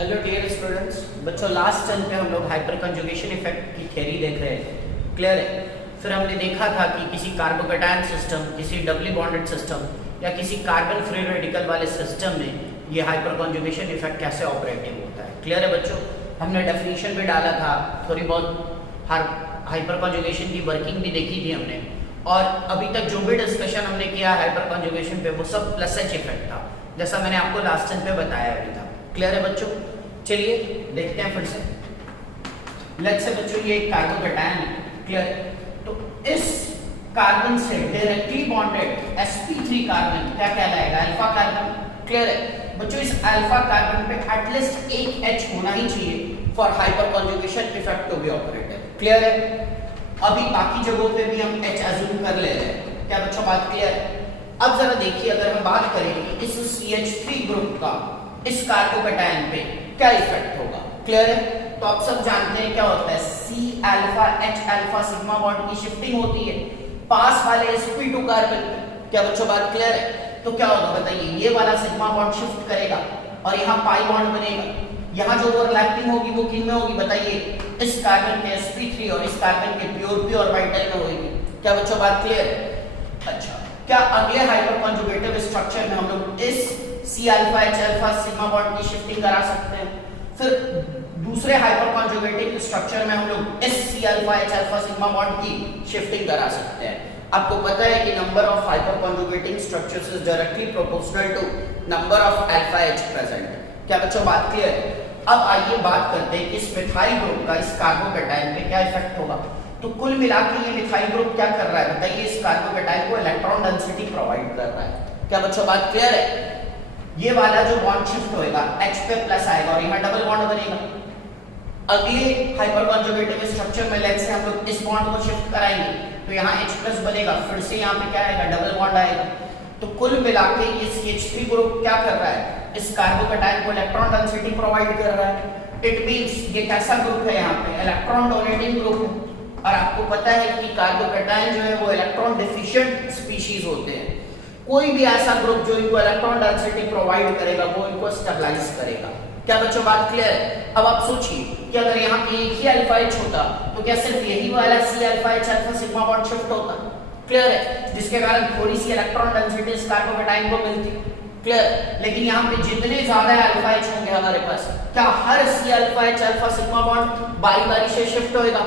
Hello dear students, बच्चों last term पे हम लोग हाइपर कंजुगेशन इफेक्ट की थ्योरी देख रहे थे। क्लियर है? फिर हमने देखा था कि किसी कार्बोकैटायन सिस्टम, किसी डबली बॉन्डेड सिस्टम या किसी कार्बन फ्री रेडिकल वाले सिस्टम में ये हाइपर कंजुगेशन इफेक्ट कैसे ऑपरेटिव होता है। क्लियर है बच्चों? हमने डेफिनेशन भी डाला था, थोड़ी बहुत हाइपर कंजुगेशन की वर्किंग भी देखी थी हमने, और अभी तक जो भी डिस्कशन हमने किया हाइपर कंजुगेशन पे वो सब प्लस एच इफेक्ट था, जैसा मैंने आपको लास्ट टाइम पे बताया भी था। क्लियर है बच्चों? चलिए देखते हैं फिर से। लेट्स से बच्चों ये एक कार्बोकैटायन है। क्लियर है? तो इस कार्बन से डायरेक्टली बॉन्डेड sp3 कार्बन क्या कहलाएगा? Alpha carbon. क्लियर है बच्चों? इस अल्फा कार्बन पे एटलीस्ट एक H होना ही चाहिए for hyperconjugation effect to be operated. Clear है? अभी बाकी जगहों पे भी हम H अज्यूम कर ले रहे हैं। क्या बच्चों बात क्लियर है? अब जरा देखिए, अगर हम बात करेंगे इस CH3 ग्रुप का इस कार्बोकैटायन पे क्या इफेक्ट होगा। क्लियर है? तो आप सब जानते हैं क्या होता है, C alpha H alpha sigma bond की शिफ्टिंग होती है पास वाले sp2 कार्बन पे। क्या बच्चों बात क्लियर है? तो क्या होगा बताइए, ये वाला सिग्मा बॉन्ड शिफ्ट करेगा और यहाँ पाई बॉन्ड बनेगा। यहाँ जो ओवरलैपिंग होगी वो किन में होगी बताइए, इस कार्बन के sp3 और इस कार्बन के प्योर p ऑर्बिटल में होगी। क्या बच्चों बात क्लियर है? अच्छा, क्या अगले हाइपर कंजुगेटिव स्ट्रक्चर में हम लोग इस C alpha H alpha sigma bond की शिफ्टिंग करा सकते हैं? फिर दूसरे हाइपर कंजुगेटिव स्ट्रक्चर में हम लोग इस C alpha H alpha sigma bond की शिफ्टिंग करा सकते हैं। आपको पता है कि number of hyper conjugating structures is directly proportional to number of alpha H present. क्या बच्चों बात क्लियर है? अब आइए बात करते हैं कि इस मिथाइल ग्रुप का इस कार्बोकैटायन पे क्या इफेक्ट होगा। तो कुल मिलाकर ये मिथाइल ग्रुप क्या कर रहा है बताइए, इस कार्बोकैटायन को इलेक्ट्रॉन डेंसिटी प्रोवाइड कर रहा है। क्या बच्चों बात क्लियर है? ये वाला जो बॉन्ड शिफ्ट होएगा H पे प्लस आएगा और यहाँ डबल बॉन्ड बनेगा। अगले हाइपर कंजुगेटिव स्ट्रक्चर में लेट्स से हम लोग इस बॉन्ड को शिफ्ट कराएंगे तो यहाँ H प्लस बनेगा, फिर से यहाँ पे क्या आएगा, डबल बॉन्ड आएगा। तो कुल मिलाके ये CH3 ग्रुप क्या कर रहा है, इस कार्बोकैटायन को इलेक्ट्रॉन डेंसिटी प्रोवाइड कर रहा है। इट मींस ये कैसा ग्रुप है, यहाँ पे इलेक्ट्रॉन डोनेटिंग ग्रुप है। और आपको पता है कि कार्बोकैटायन जो है वो इलेक्ट्रॉन डिफिशिएंट स्पीशीज होते हैं। कोई भी ऐसा ग्रुप जो इनको इलेक्ट्रॉन डेंसिटी प्रोवाइड करेगा वो इनको स्टेबलाइज करेगा। क्या बच्चों बात क्लियर है? अब आप सोचिए कि अगर यहाँ पे एक ही अल्फा H होता तो क्या सिर्फ यही वाला C alpha H alpha sigma bond shift होता? क्लियर है? जिसके कारण थोड़ी सी इलेक्ट्रॉन डेंसिटी इस कार्बोकैटायन को मिलती। क्लियर? लेकिन यहाँ पे जितने ज्यादा अल्फा H होंगे हमारे पास, क्या हर C alpha H alpha sigma bond बारी बारी से शिफ्ट होएगा?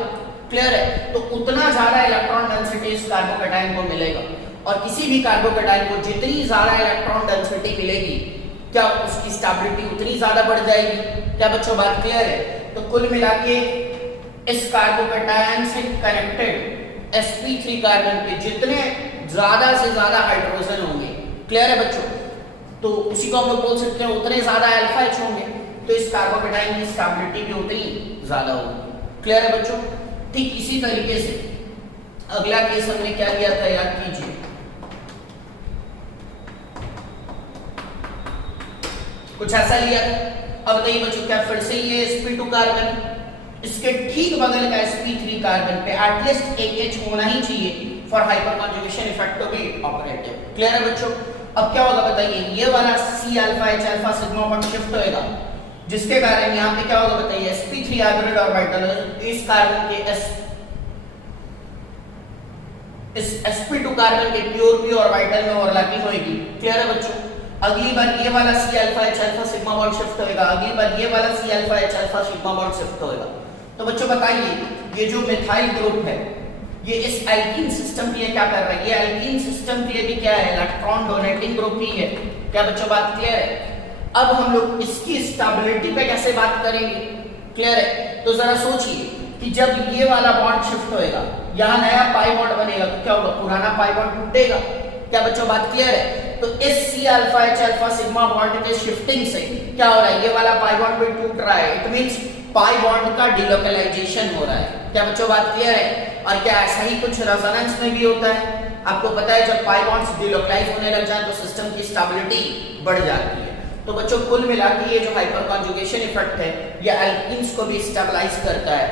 क्लियर है? तो उतना ज्यादा इलेक्ट्रॉन डेंसिटी इस कार्बोकैटायन को मिलेगा, और किसी भी कार्बोकैटायन को जितनी ज्यादा इलेक्ट्रॉन डेंसिटी मिलेगी क्या उसकी स्टेबिलिटी उतनी ज्यादा बढ़ जाएगी। क्या बच्चों बात क्लियर है? तो कुल मिलाके इस कार्बोकैटायन से कनेक्टेड sp3 कार्बन पे जितने ज्यादा से ज्यादा हाइड्रोजन होंगे, क्लियर है बच्चों, तो उसी को हम लोग बोल सकते हैं उतने ज्यादा अल्फा H होंगे, तो इस कार्बोकैटायन की स्टेबिलिटी भी उतनी ज्यादा होगी। क्लियर है बच्चों? ठीक इसी तरीके से अगला केस हमने क्या लिया था, याद कीजिए। कुछ ऐसा लिया था। अब बताइए बच्चों, क्या फिर से ये sp2 कार्बन, इसके ठीक बगल का sp3 कार्बन पे एटलीस्ट एक H होना ही चाहिए for hyperconjugation effect to be operative. Clear है बच्चों? अब क्या होगा बताइए, ये वाला C alpha H alpha sigma bond shift होएगा, जिसके कारण यहाँ पे क्या होगा बताइए, sp3 हाइब्रिड ऑर्बिटल इस कार्बन के इस sp2 कार्बन के प्योर p ऑर्बिटल में ओवरलैपिंग होगी। क्लियर है बच्चों? अगली बार ये वाला C alpha H alpha sigma bond shift होएगा, अगली बार ये वाला C alpha H alpha sigma bond shift होएगा। तो बच्चों बताइए, ये जो मिथाइल ग्रुप है ये इस एल्कीन सिस्टम के लिए क्या कर रहा है, ये एल्कीन सिस्टम के लिए भी क्या है, इलेक्ट्रॉन डोनेटिंग ग्रुप ही है। क्या बच्चों बात क्लियर है? अब हम लोग इसकी स्टेबिलिटी पे कैसे बात करेंगे। क्लियर है? तो जरा सोचिए कि जब ये वाला बॉन्ड शिफ्ट होएगा, यहाँ नया पाई बॉन्ड बनेगा, तो क्या होगा, पुराना पाई बॉन्ड टूटेगा। क्या बच्चों बात क्लियर है? तो इस C alpha H alpha sigma bond के शिफ्टिंग से क्या हो रहा है, ये वाला पाई बॉन्ड भी टूट रहा है। इट मींस पाई बॉन्ड का डिलोकलाइजेशन हो रहा है। क्या बच्चों बात क्लियर है? और क्या ऐसा ही कुछ रेजोनेंस में भी होता है? आपको पता है जब पाई बॉन्ड्स डिलोकलाइज होने लग जाए तो सिस्टम की स्टेबिलिटी बढ़ जाती है। तो बच्चों कुल मिलाकर ये जो हाइपर कंजुगेशन इफेक्ट है ये एल्कीन्स को भी स्टेबलाइज करता है।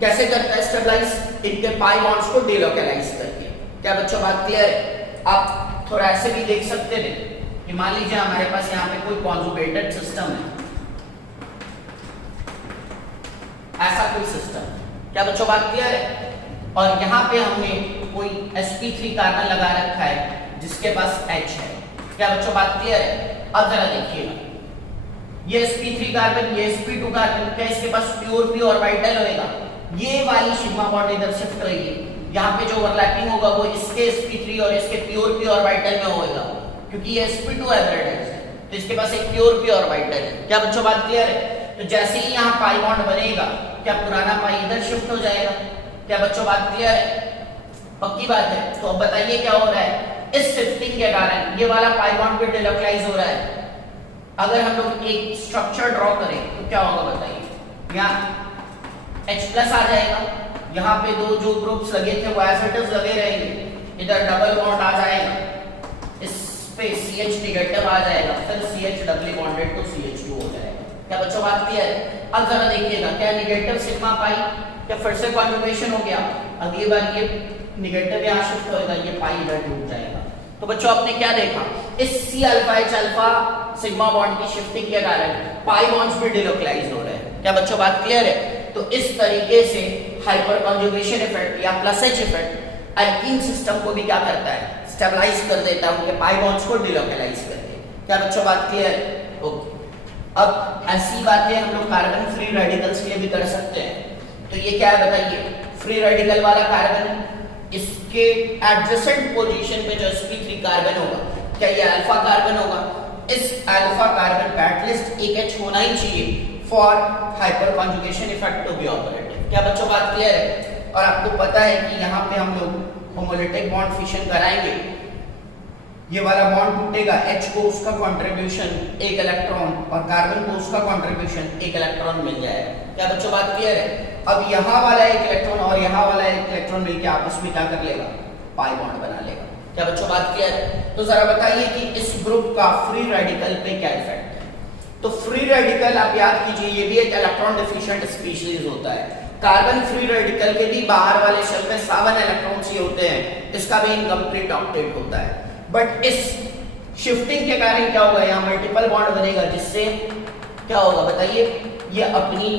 कैसे करता है स्टेबलाइज? इनके पाई बॉन्ड्स को डिलोकलाइज करके। क्या बच्चों बात क्लियर है? आप थोड़ा ऐसे भी देख सकते थे कि मान लीजिए हमारे पास यहाँ पे कोई कॉन्जुगेटेड सिस्टम है, ऐसा कोई सिस्टम। क्या बच्चों बात क्लियर है? और यहाँ पे हमने कोई sp3 कार्बन लगा रखा है जिसके पास H है। क्या बच्चों बात क्लियर है? अब जरा देखिएगा, ये sp3 कार्बन, ये sp2 कार्बन, क्या इसके पास प्योर p ऑर्बिटल होएगा? ये वाली सिग्मा बॉन्ड इधर शिफ्ट रहेगी, यहाँ पे जो ओवरलैपिंग होगा वो इसके sp3 और इसके प्योर p ऑर्बिटल में होएगा, क्योंकि ये sp2 हाइब्रिड है तो इसके पास एक प्योर p ऑर्बिटल है। क्या बच्चों बात क्लियर है? तो जैसे ही यहाँ पाई बॉन्ड बनेगा, क्या पुराना पाई इधर शिफ्ट हो जाएगा? क्या बच्चों बात क्लियर है? पक्की बात है। तो अब बताइए क्या हो रहा है, इस शिफ्टिंग के कारण ये वाला पाई बॉन्ड भी डिलोकलाइज हो रहा है। अगर हम लोग एक स्ट्रक्चर ड्रॉ करें तो क्या होगा बताइए, यहाँ H+ आ जाएगा, यहाँ पे दो जो ग्रुप्स लगे थे वो एज इट इज लगे रहेंगे, इधर डबल बॉन्ड आ जाएगा, इस पे CH नेगेटिव आ जाएगा, फिर CH डबली बॉन्डेड तो CH2 हो जाएगा। क्या बच्चों बात क्लियर है? अब जरा देखिएगा, क्या नेगेटिव सिग्मा पाई, क्या फिर से कॉन्जुगेशन हो गया, अगली बार ये नेगेटिव यहाँ शिफ्ट होएगा, ये पाई इधर टूट जाएगा। तो बच्चों आपने क्या देखा, इस C alpha H alpha sigma bond की शिफ्टिंग के कारण पाई बॉन्ड्स भी डिलोकलाइज हो रहे हैं। क्या बच्चों बात क्लियर है? तो इस तरीके से हाइपर कॉन्जुगेशन इफेक्ट या plus H effect alkene system को भी क्या करता है, स्टेबलाइज कर देता है, उनके पाई बॉन्ड्स को डिलोकलाइज करके। क्या बच्चों बात क्लियर है? ओके, अब ऐसी बातें हम लोग कार्बन फ्री रेडिकल्स के लिए भी कर सकते हैं। तो ये क्या है बताइए, फ्री रेडिकल वाला कार्बन, इसके एडजेसेंट पोजीशन पे जो sp3 कार्बन होगा, क्या ये अल्फा कार्बन होगा? इस अल्फा कार्बन पे एटलीस्ट एक H होना ही चाहिए for hyperconjugation effect to be operative. क्या बच्चों बात क्लियर है? और आपको पता है कि यहाँ पे हम लोग होमोलिटिक बॉन्ड फिशन कराएंगे, ये वाला बॉन्ड टूटेगा, H को उसका कंट्रीब्यूशन एक इलेक्ट्रॉन और कार्बन को उसका कंट्रीब्यूशन एक इलेक्ट्रॉन मिल जाएगा। क्या बच्चों बात क्लियर है? अब यहाँ वाला एक इलेक्ट्रॉन और यहाँ वाला एक इलेक्ट्रॉन मिलकर आपस में क्या कर लेगा, पाई बॉन्ड बना लेगा। क्या बच्चों बात क्लियर है? तो जरा बताइए कि इस ग्रुप का फ्री रेडिकल पे क्या इफेक्ट है। तो फ्री रेडिकल आप याद कीजिए, ये भी एक इलेक्ट्रॉन डिफिशिएंट स्पीशीज होता है। कार्बन फ्री रेडिकल के भी बाहर वाले शेल में 7 इलेक्ट्रॉन्स ही होते हैं, इसका भी इनकम्प्लीट ऑक्टेट होता है। बट इस शिफ्टिंग के कारण क्या होगा, यहाँ मल्टीपल बॉन्ड बनेगा, जिससे क्या होगा बताइए, ये अपनी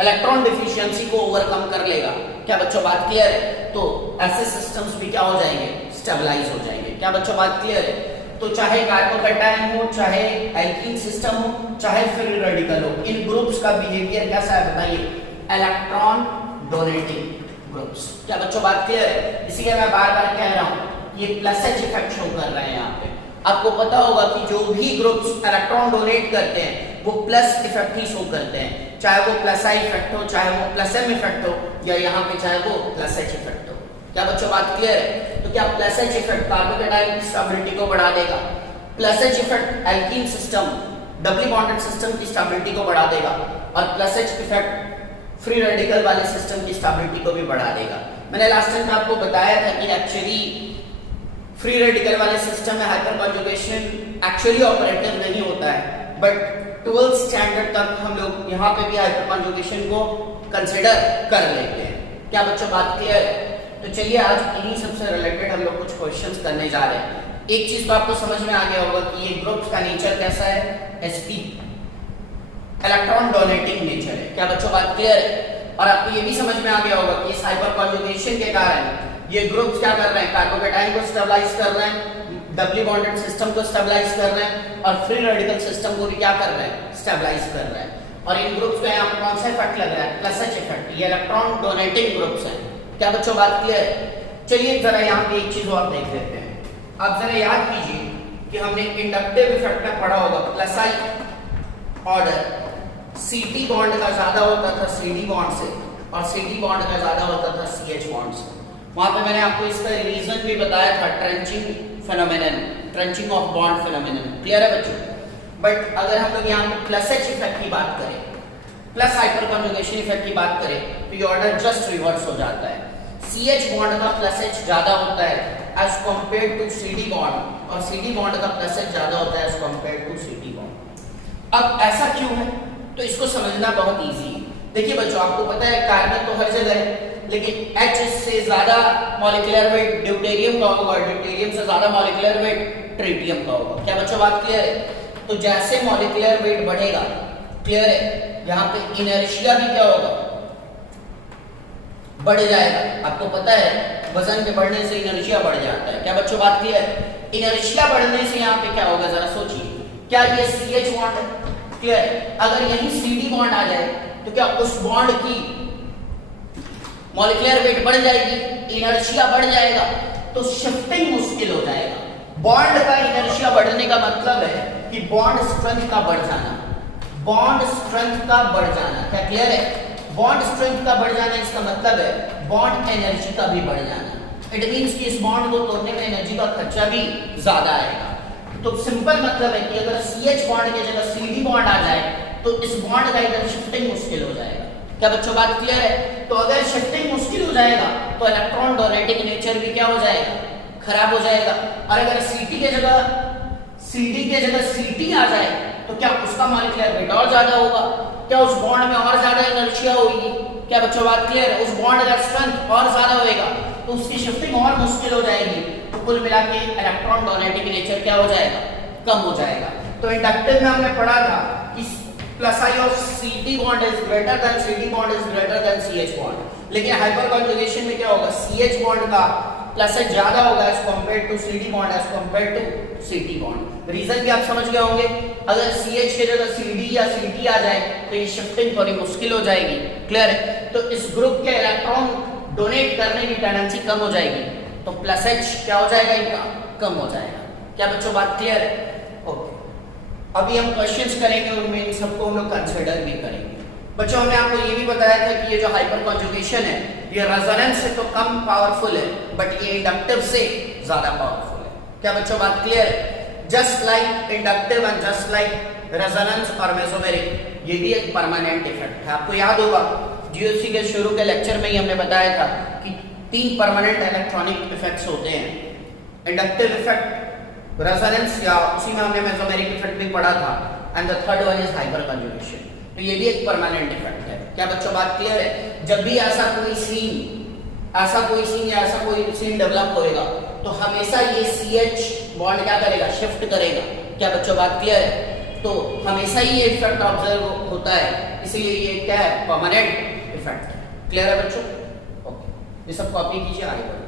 इलेक्ट्रॉन डिफिशियंसी को ओवरकम कर लेगा। क्या बच्चों बात क्लियर है? तो ऐसे सिस्टम्स भी क्या हो जाएंगे, स्टेबलाइज हो जाएंगे। क्या बच्चों बात क्लियर है? तो चाहे कार्बोकैटायन हो, चाहे एल्कीन सिस्टम हो, चाहे फ्री रेडिकल हो, इन ग्रुप्स का बिहेवियर कैसा है बताइए, इलेक्ट्रॉन डोनेटिंग ग्रुप्स। क्या बच्चों बात क्लियर है? इसीलिए मैं बार बार कह रहा हूं ये प्लस H इफेक्ट शो कर रहे हैं यहाँ पे। आपको पता होगा कि जो भी ग्रुप्स इलेक्ट्रॉन डोनेट करते हैं वो प्लस इफेक्ट ही शो करते हैं, चाहे वो प्लस I इफेक्ट हो, चाहे वो प्लस M इफेक्ट हो, या यहाँ पे चाहे वो प्लस H इफेक्ट हो। क्या बच्चों बात क्लियर है? तो क्या प्लस H इफेक्ट कार्बोकैटायन की स्टेबिलिटी को बढ़ा देगा, plus H effect alkene system doubly bonded system की स्टेबिलिटी को बढ़ा देगा, और plus H effect free radical वाले सिस्टम की स्टेबिलिटी को भी बढ़ा देगा। मैंने लास्ट टाइम आपको बताया था कि एक्चुअली फ्री रेडिकल वाले सिस्टम में हाइपर कॉन्जुगेशन एक्चुअली ऑपरेटिव नहीं होता है, बट 12th स्टैंडर्ड तक हम लोग यहाँ पे भी हाइपर कॉन्जुगेशन को कंसिडर कर लेते हैं। क्या बच्चों बात क्लियर है? तो चलिए आज इन्हीं सबसे रिलेटेड हम लोग कुछ क्वेश्चंस करने जा रहे हैं। एक चीज तो आपको समझ में आ गया होगा कि ये ग्रुप्स का नेचर कैसा है, sp इलेक्ट्रॉन डोनेटिंग नेचर है। क्या बच्चों बात क्लियर है? और आपको ये भी समझ में आ गया होगा कि इस हाइपर कॉन्जुगेशन के कारण ये ग्रुप्स क्या कर रहे हैं, कार्बोकैटायन को स्टेबलाइज कर रहे हैं, डबली बॉन्डेड सिस्टम को स्टेबलाइज कर रहे हैं, और फ्री रेडिकल सिस्टम को भी क्या कर रहे हैं, स्टेबलाइज कर रहे हैं। और इन ग्रुप्स को यहाँ पर कौन सा इफेक्ट लग रहा है, प्लस H इफेक्ट। ये इलेक्ट्रॉन डोनेटिंग ग्रुप्स हैं। क्या बच्चों बात क्लियर है? चलिए जरा यहाँ पे एक चीज और देख लेते हैं। आप जरा याद कीजिए कि हमने इंडक्टिव इफेक्ट में पढ़ा होगा, plus I order Ct bond का ज्यादा होता था Cd बॉन्ड से, और Cd बॉन्ड का ज्यादा होता था CH बॉन्ड से। वहां पे मैंने आपको इसका रीजन भी बताया था, trenching phenomenon, trenching of bond phenomenon. Clear है बच्चों? बट अगर हम लोग यहाँ पे प्लस H इफेक्ट की बात करें, प्लस हाइपर कॉन्जुगेशन इफेक्ट की बात करें, तो ये ऑर्डर जस्ट रिवर्स हो जाता है। CH बॉन्ड का प्लस H ज्यादा होता है as compared to Cd bond, और Cd बॉन्ड का प्लस H ज्यादा होता है as compared to Cd bond. अब ऐसा क्यों है? तो इसको समझना बहुत इजी है। देखिए बच्चों, आपको पता है कार्बन तो हर जगह है, लेकिन H से ज्यादा मॉलिक्यूलर वेट ड्यूटेरियम का होगा, ड्यूटेरियम से ज्यादा मॉलिक्यूलर वेट ट्रिटियम का होगा। क्या बच्चों बात क्लियर है? तो जैसे मॉलिक्यूलर वेट बढ़ेगा, क्लियर है, यहाँ पे इनर्शिया भी क्या होगा, बढ़ जाएगा। आपको पता है वजन के बढ़ने से इनर्शिया बढ़ जाता है। क्या बच्चों बात क्लियर है? इनर्शिया बढ़ने से यहाँ पे क्या होगा, जरा सोचिए, क्या ये CH बॉन्ड है, क्लियर है, अगर यही CD बॉन्ड आ जाए तो क्या उस बॉन्ड की मॉलिक्यूलर वेट बढ़ जाएगी, इनर्शिया बढ़ जाएगा, तो शिफ्टिंग मुश्किल हो जाएगा। बॉन्ड का इनर्शिया बढ़ने का मतलब है कि बॉन्ड स्ट्रेंथ का बढ़ जाना, बॉन्ड स्ट्रेंथ का बढ़ जाना। क्या क्लियर है? बॉन्ड स्ट्रेंथ का बढ़ जाना इसका मतलब है बॉन्ड एनर्जी का भी बढ़ जाना। इट मींस कि इस बॉन्ड को तोड़ने में एनर्जी का खर्चा भी ज्यादा आएगा। तो सिंपल मतलब है कि अगर CH बॉन्ड की जगह CD बॉन्ड आ जाए तो इस बॉन्ड का इधर शिफ्टिंग मुश्किल हो जाएगा। क्या बच्चों बात क्लियर है? तो अगर शिफ्टिंग मुश्किल हो जाएगा तो इलेक्ट्रॉन डोनेटिंग नेचर भी क्या हो जाएगा, खराब हो जाएगा। और अगर CD की जगह CT आ जाए तो क्या उसका मॉलिक्यूलर वेट और ज्यादा होगा, क्या उस बॉन्ड में और ज्यादा इनर्शिया होगी। क्या बच्चों बात क्लियर है? उस बॉन्ड का स्ट्रेंथ और ज्यादा होएगा तो उसकी शिफ्टिंग और मुश्किल हो जाएगी। तो कुल मिला के इलेक्ट्रॉन डोनेटिंग नेचर क्या हो जाएगा, कम हो जाएगा। तो इंडक्टिव में हमने पढ़ा था कि plus I of CD bond is greater than CD bond is greater than CH bond. लेकिन हाइपर कॉन्जुगेशन में क्या होगा, CH बॉन्ड का प्लस एच ज्यादा होगा as compared to CD bond as compared to CT bond. Reason भी आप समझ गए होंगे। अगर CH की जगह CD या CT आ जाए तो ये शिफ्टिंग थोड़ी मुश्किल हो जाएगी, क्लियर है। तो इस ग्रुप के इलेक्ट्रॉन डोनेट करने की टेंडेंसी कम हो जाएगी, तो प्लस एच क्या हो जाएगा, इनका कम हो जाएगा। क्या बच्चों बात क्लियर है? ओके, अभी हम क्वेश्चंस करेंगे, उनमें इन सबको हम लोग कंसीडर भी करेंगे। बच्चों हमने आपको ये भी बताया था कि ये जो हाइपर कॉन्जुगेशन है ये रेजोनेंस से तो कम पावरफुल है, बट ये इंडक्टिव से ज्यादा पावरफुल है। क्या बच्चों बात क्लियर है? Just like inductive and just like resonance और मेसोमेरिक, ये भी एक परमानेंट इफेक्ट है। आपको याद होगा GOC के शुरू के लेक्चर में ही हमने बताया था कि 3 परमानेंट इलेक्ट्रॉनिक इफेक्ट्स होते हैं, इंडक्टिव इफेक्ट, रेजोनेंस, या उसी में हमने मेसोमेरिक इफेक्ट भी पढ़ा था, and the third one is hyper conjugation. तो ये भी एक परमानेंट इफेक्ट है। क्या बच्चों बात क्लियर है? जब भी ऐसा कोई सीन डेवलप होएगा तो हमेशा ये CH बॉन्ड क्या करेगा, शिफ्ट करेगा। क्या बच्चों बात क्लियर है? तो हमेशा ही ये इफेक्ट ऑब्जर्व होता है, इसीलिए ये क्या है, परमानेंट इफेक्ट है। क्लियर है बच्चों? ओके, ये सब कॉपी कीजिए, आगे बढ़ो।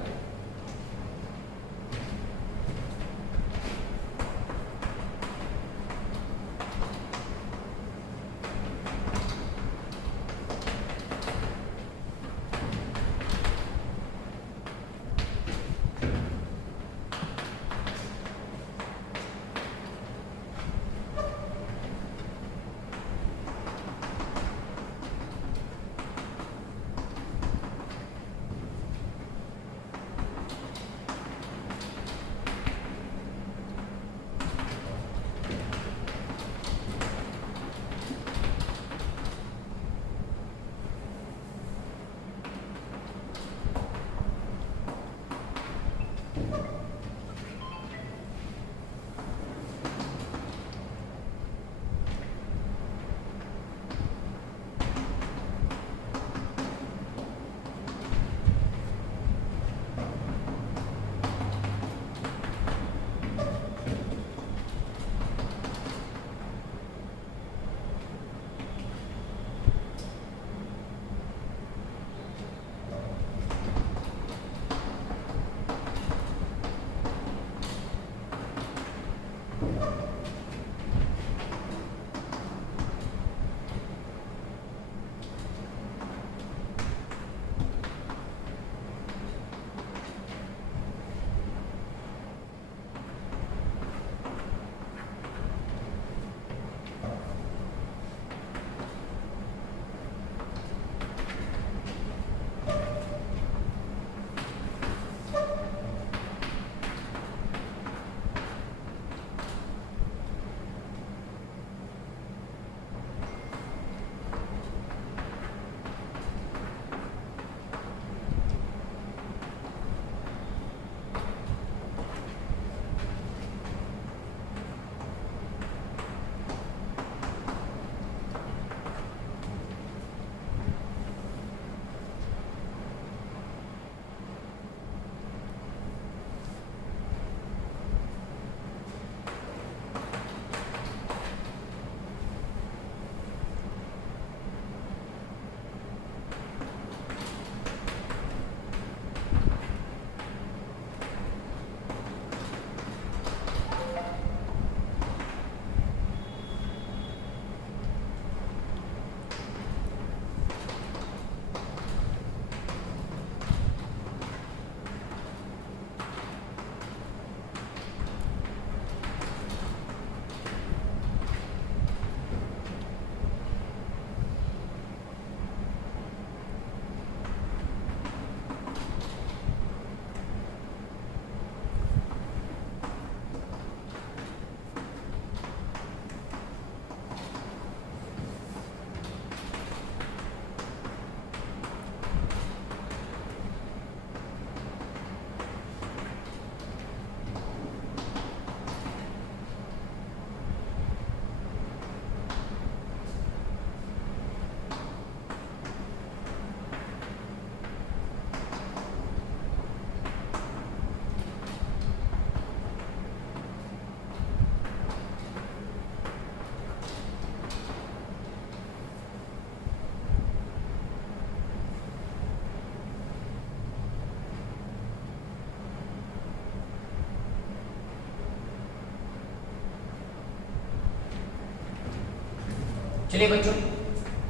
चलिए बच्चों,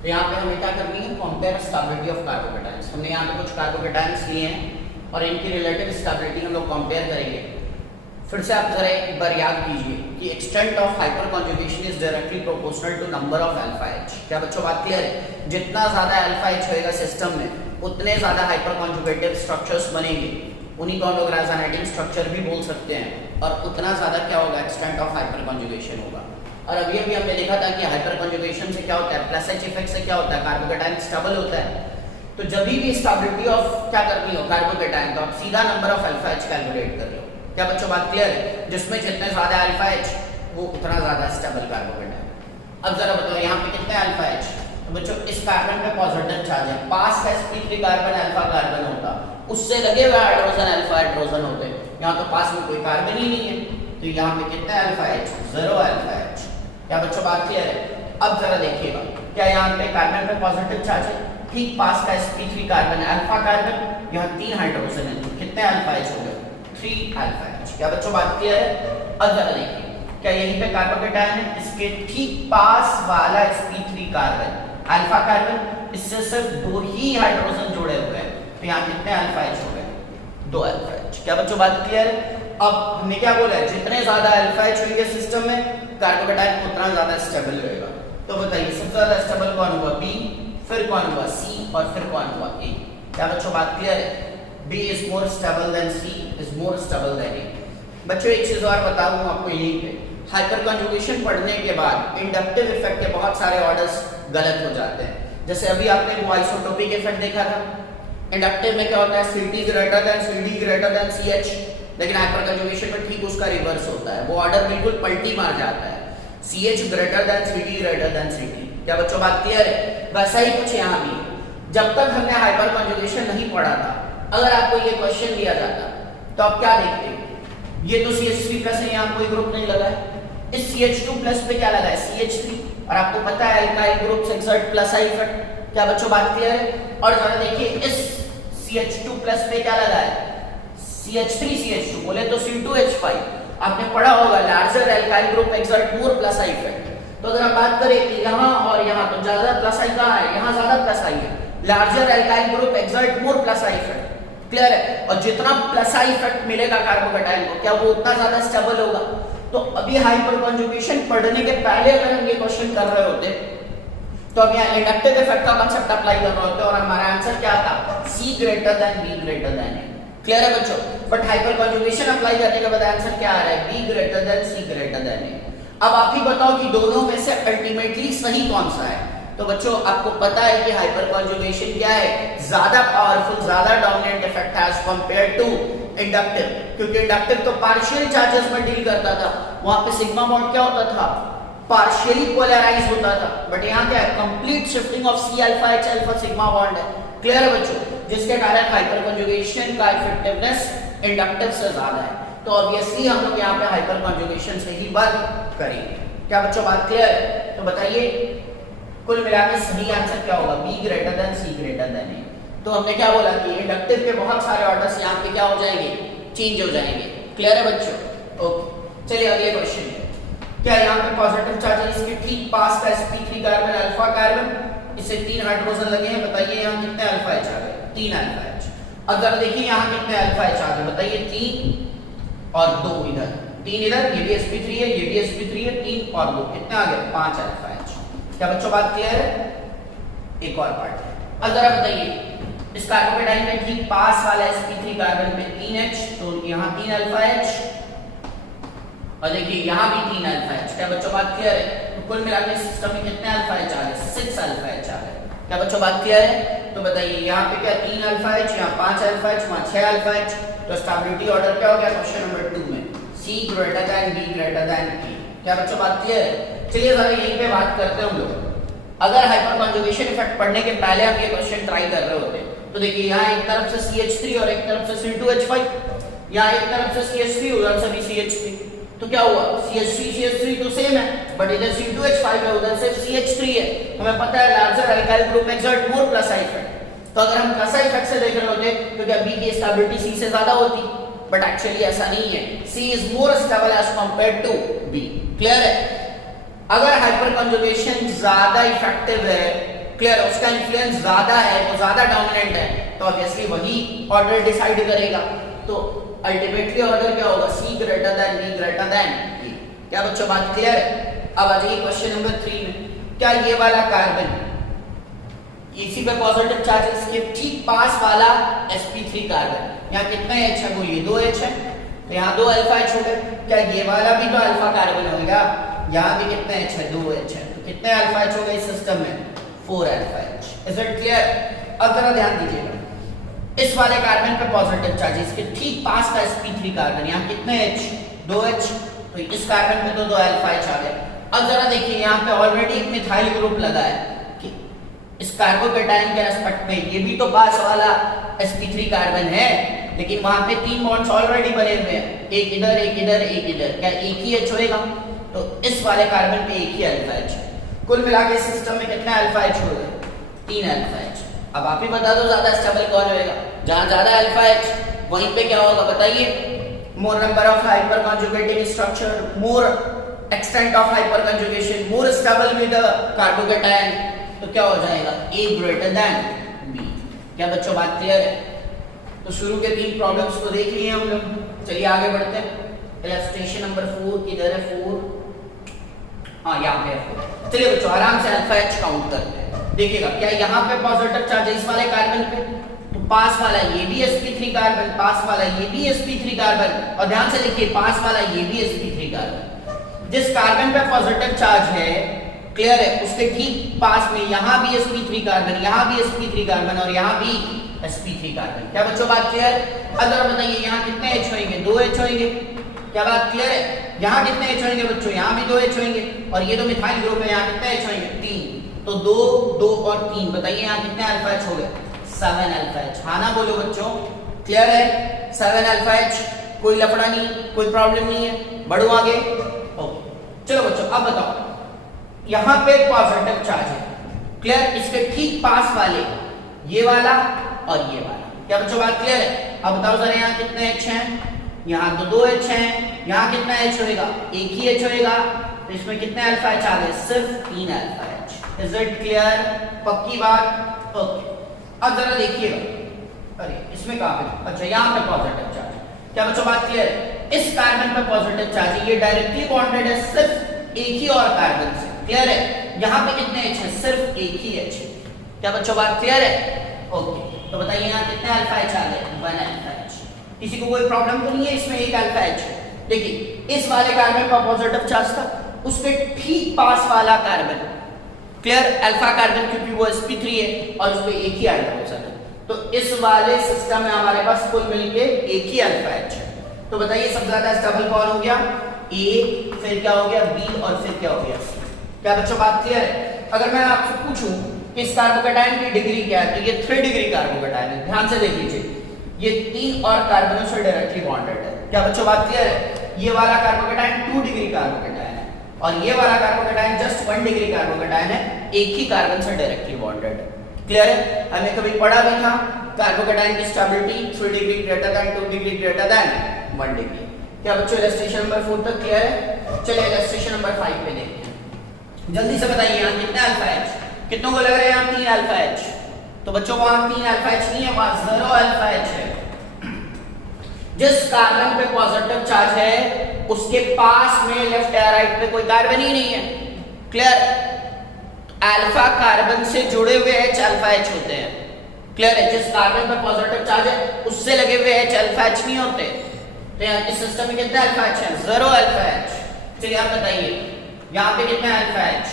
तो यहाँ पे हमें क्या करनी है, कंपेयर स्टेबिलिटी ऑफ कार्बोकेटायंस। हमने यहाँ पे कुछ कार्बोकेटायंस लिए हैं और इनकी रिलेटिव स्टेबिलिटी हम लोग कंपेयर करेंगे। फिर से आप जरा एक बार याद कीजिए कि extent of hyperconjugation is directly proportional to number of alpha H. क्या बच्चों बात क्लियर है? जितना ज्यादा अल्फा एच होएगा सिस्टम में, उतने ज्यादा हाइपर कॉन्जुगेटिव स्ट्रक्चर्स बनेंगे, उन्हीं को हम लोग रेजोनेटिंग स्ट्रक्चर भी बोल सकते हैं, और उतना ज्यादा क्या होगा, एक्सटेंट ऑफ हाइपर कॉन्जुगेशन होगा। और अभी अभी हमने देखा था कि हाइपर कॉन्जुगेशन से क्या होता है, प्लस एच इफेक्ट से क्या होता है, कार्बोकेटायन स्टेबल होता है। तो जब भी स्टेबिलिटी ऑफ क्या करनी हो कार्बोकेटायन, तो आप सीधा number of alpha H calculate कर लो। क्या बच्चों बात क्लियर है? जिसमें जितने ज्यादा अल्फा एच, वो उतना ज्यादा स्टेबल कार्बोकेटायन। अब जरा बताओ यहाँ पे कितने अल्फा एच, तो बच्चों इस कार्बन पे पॉजिटिव चार्ज है, पास का sp3 कार्बन अल्फा कार्बन होता, उससे लगे हुए हाइड्रोजन अल्फा हाइड्रोजन होते। यहाँ तो पास में कोई कार्बन ही नहीं है, तो यहाँ पे कितना अल्फा एच, 0 अल्फा एच। क्या बच्चों बात क्लियर है? अब जरा देखिएगा, क्या यहाँ पे कार्बन पे पॉजिटिव चार्ज है, ठीक पास का sp3 कार्बन अल्फा कार्बन, यहाँ 3 हाइड्रोजन है, तो कितने अल्फा एच हो गए, 3 अल्फा एच। क्या बच्चों बात क्लियर है? अब जरा देखिए, क्या यहीं पे कार्बोकेटायन है, इसके ठीक पास वाला sp3 कार्बन अल्फा कार्बन, इससे सिर्फ 2 ही हाइड्रोजन जुड़े हुए हैं, तो यहाँ कितने अल्फा एच हो गए, 2 अल्फा एच। क्या बच्चों बात क्लियर है? अब हमने क्या बोला है, जितने ज्यादा अल्फा एच होंगे सिस्टम में, कार्बोकेटायन उतना ज्यादा स्टेबल रहेगा। तो बताइए सबसे ज्यादा स्टेबल कौन हुआ, बी, फिर कौन हुआ, सी, और फिर कौन हुआ, ए। क्या बच्चों बात क्लियर है? B is more stable than C is more stable than A। बच्चों एक चीज और बता दूं आपको यहीं पे, हाइपर कॉन्जुगेशन पढ़ने के बाद इंडक्टिव इफेक्ट के बहुत सारे ऑर्डर्स गलत हो जाते हैं। जैसे अभी आपने वो आइसोटोपिक इफेक्ट देखा था, इंडक्टिव में क्या होता है, Cd greater than Cd greater than CH, लेकिन हाइपर कॉन्जुगेशन में ठीक उसका रिवर्स होता है, वो ऑर्डर बिल्कुल पलटी मार जाता है, CH greater than Cd greater than Cd। क्या बच्चों बात क्लियर है? वैसा ही कुछ यहाँ भी, जब तक हमने हाइपर कॉन्जुगेशन नहीं पढ़ा था, अगर आपको ये क्वेश्चन दिया जाता तो आप क्या देखते, ये तो CH3 प्लस है, यहाँ कोई ग्रुप नहीं लगा है, इस CH2 प्लस पे क्या लगा है, CH3, और आपको पता है alkyl groups exert plus I effect. क्या बच्चों बात क्लियर है? और जरा देखिए इस CH2 प्लस पे क्या लगा है, CH3CH2, बोले तो C2H5। आपने पढ़ा होगा larger alkyl group exert more plus I effect. तो अगर हम बात करें कि यहाँ और यहाँ, तो ज्यादा प्लस आई कहाँ है, यहाँ ज्यादा प्लस आई है, larger alkyl group exert more plus I effect. Clear है? और जितना प्लस आई इफेक्ट मिलेगा कार्बोकेटायन को, क्या वो उतना ज्यादा स्टेबल होगा। तो अभी हाइपर कॉन्जुगेशन पढ़ने के पहले अगर हम ये क्वेश्चन कर रहे होते, तो अब यहाँ इंडक्टिव इफेक्ट का कांसेप्ट अप्लाई कर रहे होते और हमारा आंसर क्या था, C greater than B greater than A। Clear है बच्चों? बट हाइपर कॉन्जुगेशन अप्लाई करने के बाद आंसर क्या आ रहा है, B greater than C greater than A। अब आप ही बताओ कि दोनों में से अल्टीमेटली सही कौन सा है। तो बच्चों आपको पता है कि हाइपर कॉन्जुगेशन क्या है, ज्यादा पावरफुल, ज्यादा dominant effect as compare to inductive, क्योंकि इंडक्टिव तो पार्शियल चार्जेस में डील करता था, वहां पे सिग्मा बॉन्ड क्या होता था, पार्शियली पोलराइज होता था, बट यहाँ क्या है, complete shifting of C alpha H alpha sigma bond है। क्लियर है बच्चों? जिसके कारण हाइपर कॉन्जुगेशन का इफेक्टिवनेस इंडक्टिव से ज्यादा है। तो ऑब्वियसली हम लोग यहाँ पे हाइपर कॉन्जुगेशन से ही बात करेंगे। क्या बच्चों बात क्लियर है? तो बताइए कुल मिलाकर सही आंसर क्या होगा, B greater than C greater than A। तो हमने क्या बोला कि इंडक्टिव के बहुत सारे ऑर्डर्स यहाँ पे क्या हो जाएंगे, चेंज हो जाएंगे। क्लियर है बच्चों? ओके, चलिए अगले क्वेश्चन पे। क्या यहाँ पे पॉजिटिव चार्ज है, इसके ठीक पास का sp3 कार्बन अल्फा कार्बन, इससे 3 हाइड्रोजन लगे हैं, बताइए यहाँ कितने अल्फा एच आ गए, 3 अल्फा एच। अगर देखिए यहाँ कितने अल्फा एच आ गए, बताइए 3 और 2 इधर, 3 इधर, ये भी sp3 है, ये भी sp3 है, 3 और 2 कितने आ गए, 5 अल्फा एच। क्या बच्चों बात क्लियर है? एक और पार्ट है, अब जरा बताइए इस कार्बोकेटायन में ठीक पास वाला sp3 कार्बन पे 3H, तो यहाँ 3 अल्फा H, और देखिए यहाँ भी 3 अल्फा H। क्या बच्चों बात क्लियर है? तो कुल मिलाकर सिस्टम में कितने अल्फा H आ गए, 6 अल्फा H आ गए। क्या बच्चों बात क्लियर है? तो बताइए यहाँ पे क्या 3 अल्फा H, यहाँ 5 अल्फा H, वहाँ 6 अल्फा H। तो स्टेबिलिटी ऑर्डर क्या हो गया क्वेश्चन नंबर 2 में, C greater than B greater than A। क्या बच्चों बात क्लियर है? चलिए जरा यहीं पे बात करते हैं हम लोग। अगर हाइपर कॉन्जुगेशन इफेक्ट पढ़ने के पहले हम ये क्वेश्चन ट्राई कर रहे होते, तो देखिए यहाँ एक तरफ से CH3 और एक तरफ से C2H5, यहाँ एक तरफ से CH3 उधर से भी CH3, तो क्या हुआ, CH3 तो सेम है, बट इधर C2H5 है, उधर से CH3 है। हमें पता है larger alkyl group exert more plus I effect. तो अगर हम प्लस आई इफेक्ट से देख रहे होते तो क्या B की स्टेबिलिटी C से ज्यादा होती, बट एक्चुअली ऐसा नहीं है, C is more stable as compared to B। Clear है? अगर हाइपर कंजुगेशन ज्यादा इफेक्टिव है, क्लियर, उसका इन्फ्लुएंस ज्यादा है, वो ज्यादा डोमिनेंट है, तो ऑब्वियसली वही ऑर्डर डिसाइड करेगा। तो अल्टीमेटली ऑर्डर क्या होगा? C greater than B greater than A। क्या बच्चों बात क्लियर है? अब आ जाइए क्वेश्चन नंबर 3 में। क्या ये वाला कार्बन इसी पे पॉजिटिव चार्जेस के ठीक पास वाला sp3 कार्बन, यहाँ कितने H है? बोलिए 2 H है, तो यहाँ 2 अल्फा H हो गए। क्या ये वाला भी तो अल्फा कार्बन होगा? यहाँ भी कितने H है? 2 H है, तो कितने अल्फा H हो गए इस सिस्टम में? 4 alpha H। Is it clear? अब जरा ध्यान दीजिएगा, इस वाले कार्बन पे पॉजिटिव चार्जेस के ठीक पास का sp3 कार्बन, यहाँ कितने H? 2 H, तो इस कार्बन में तो 2 अल्फा H आ गए। अब जरा देखिए, यहाँ पे ऑलरेडी एक मिथाइल ग्रुप लगा है कि इस कार्बोकेटाइन के रेस्पेक्ट में ये भी तो पास वाला sp3 कार्बन है, लेकिन वहां पे 3 बॉन्ड्स ऑलरेडी बने हुए हैं, एक इधर एक इधर एक इधर। क्या एक ही H होएगा? तो इस वाले कार्बन पे एक ही अल्फा H। कुल मिला के सिस्टम में कितने अल्फा H हो गए? 3 अल्फा H। अब आप ही बता दो ज्यादा स्टेबल कौन होएगा? जहां ज्यादा अल्फा H वहीं पे क्या होगा बताइए? More number of hyper conjugating structure, more extent of hyper conjugation, more stable with the carbocation, तो क्या हो जाएगा? A greater than B। क्या बच्चों बात क्लियर है? तो शुरू के 3 प्रॉब्लम्स को देख लिए हम लोग, चलिए आगे बढ़ते हैं। इलस्ट्रेशन नंबर 4 किधर है? 4, हाँ यहाँ पे है। चलिए बच्चों आराम से अल्फा H काउंट करते हैं। देखिएगा, क्या यहाँ पे पॉजिटिव चार्ज है इस वाले कार्बन पे, तो पास वाला ये भी sp3 कार्बन, पास वाला ये भी sp3 कार्बन, और ध्यान से देखिए पास वाला ये भी sp3 कार्बन। जिस कार्बन पे पॉजिटिव चार्ज है, क्लियर है, उसके ठीक पास में यहाँ भी sp3 कार्बन, यहाँ भी sp3 कार्बन और यहाँ भी sp3 कार्बन। क्या बच्चों बात क्लियर? अब जरा बताइए यहाँ कितने H होंगे? 2 H होंगे। क्या बात क्लियर है? यहाँ कितने H होंगे बच्चों? यहाँ भी 2 H होंगे, और ये तो मिथाइल ग्रुप है, यहाँ कितने H होंगे? 3। तो 2 2 और 3, बताइए यहाँ कितने अल्फा H हो गए? 7 अल्फा H। हाँ ना बोलो बच्चों, क्लियर है? 7 अल्फा H, कोई लफड़ा नहीं, कोई प्रॉब्लम नहीं है। बढ़ो आगे। ओके चलो बच्चों अब बताओ, यहाँ पे पॉजिटिव चार्ज है, क्लियर, इसके ठीक पास वाले ये वाला और ये वाला। क्या बच्चों बात क्लियर है? अब बताओ जरा यहाँ कितने H हैं? यहाँ तो 2 H हैं, यहाँ कितना H होएगा? एक ही H होएगा, तो इसमें कितने अल्फा H आ गए? सिर्फ 3 alpha H। Is it clear? पक्की बात? ओके अब जरा देखिएगा, अरे इसमें कहाँ पे? अच्छा यहाँ पे पॉजिटिव चार्ज। क्या बच्चों बात क्लियर है? इस कार्बन पे पॉजिटिव चार्ज है, ये डायरेक्टली बॉन्डेड है सिर्फ एक ही और कार्बन से, क्लियर है? यहाँ पे कितने H है? सिर्फ एक ही H। क्या बच्चों बात क्लियर है? ओके तो बताइए यहाँ कितने अल्फा H आ गए? 1 अल्फा H। किसी को कोई प्रॉब्लम तो नहीं है इसमें? एक अल्फा H। देखिए इस वाले कार्बन का पॉजिटिव चार्ज था, उसके ठीक पास वाला कार्बन, क्लियर, अल्फा कार्बन, क्योंकि वो sp3 है और उसपे एक ही हाइड्रोजन है, तो इस वाले सिस्टम में हमारे पास कुल मिलके एक ही अल्फा H है। तो बताइए सबसे ज्यादा स्टेबल कौन हो गया? A, फिर क्या हो गया? B, और फिर क्या हो गया? C। क्या बच्चों बात क्लियर है? अगर मैं आपसे पूछूं कि इस कार्बोकेटाइन की डिग्री क्या है, तो ये 3 डिग्री कार्बोकेटाइन है। ध्यान से देख लीजिए, ये 3 और कार्बनों से डायरेक्टली बॉन्डेड है। क्या बच्चों बात क्लियर है? ये वाला कार्बोकेटाइन 2 डिग्री कार्बोकेटाइन है, और ये वाला कार्बोकेटाइन जस्ट 1 डिग्री कार्बोकेटाइन है, एक ही कार्बन से डायरेक्टली बॉन्डेड है। क्लियर है? हमने कभी पढ़ा भी था कार्बोकेटाइन की stability 3 degree greater than 2 degree greater than 1 degree. क्या बच्चों इलस्ट्रेशन नंबर 4 तक क्लियर है? चलिए इलस्ट्रेशन नंबर 5 पे देखते हैं। जल्दी से बताइए यहाँ कितने अल्फा H? कितनों को लग रहा है यहाँ 3 अल्फा H? तो बच्चों वहां 3 अल्फा H नहीं है, वहां 0 अल्फा H है। जिस कार्बन पे पॉजिटिव चार्ज है उसके पास में लेफ्ट या राइट पे कोई कार्बन ही नहीं है, क्लियर? अल्फा कार्बन से जुड़े हुए H अल्फा H होते हैं, क्लियर है? जिस कार्बन पे पॉजिटिव चार्ज है उससे लगे हुए H अल्फा H नहीं होते। तो यहाँ इस सिस्टम में कितने अल्फा H है? 0 अल्फा H। चलिए आप बताइए यहाँ पे कितने अल्फा H?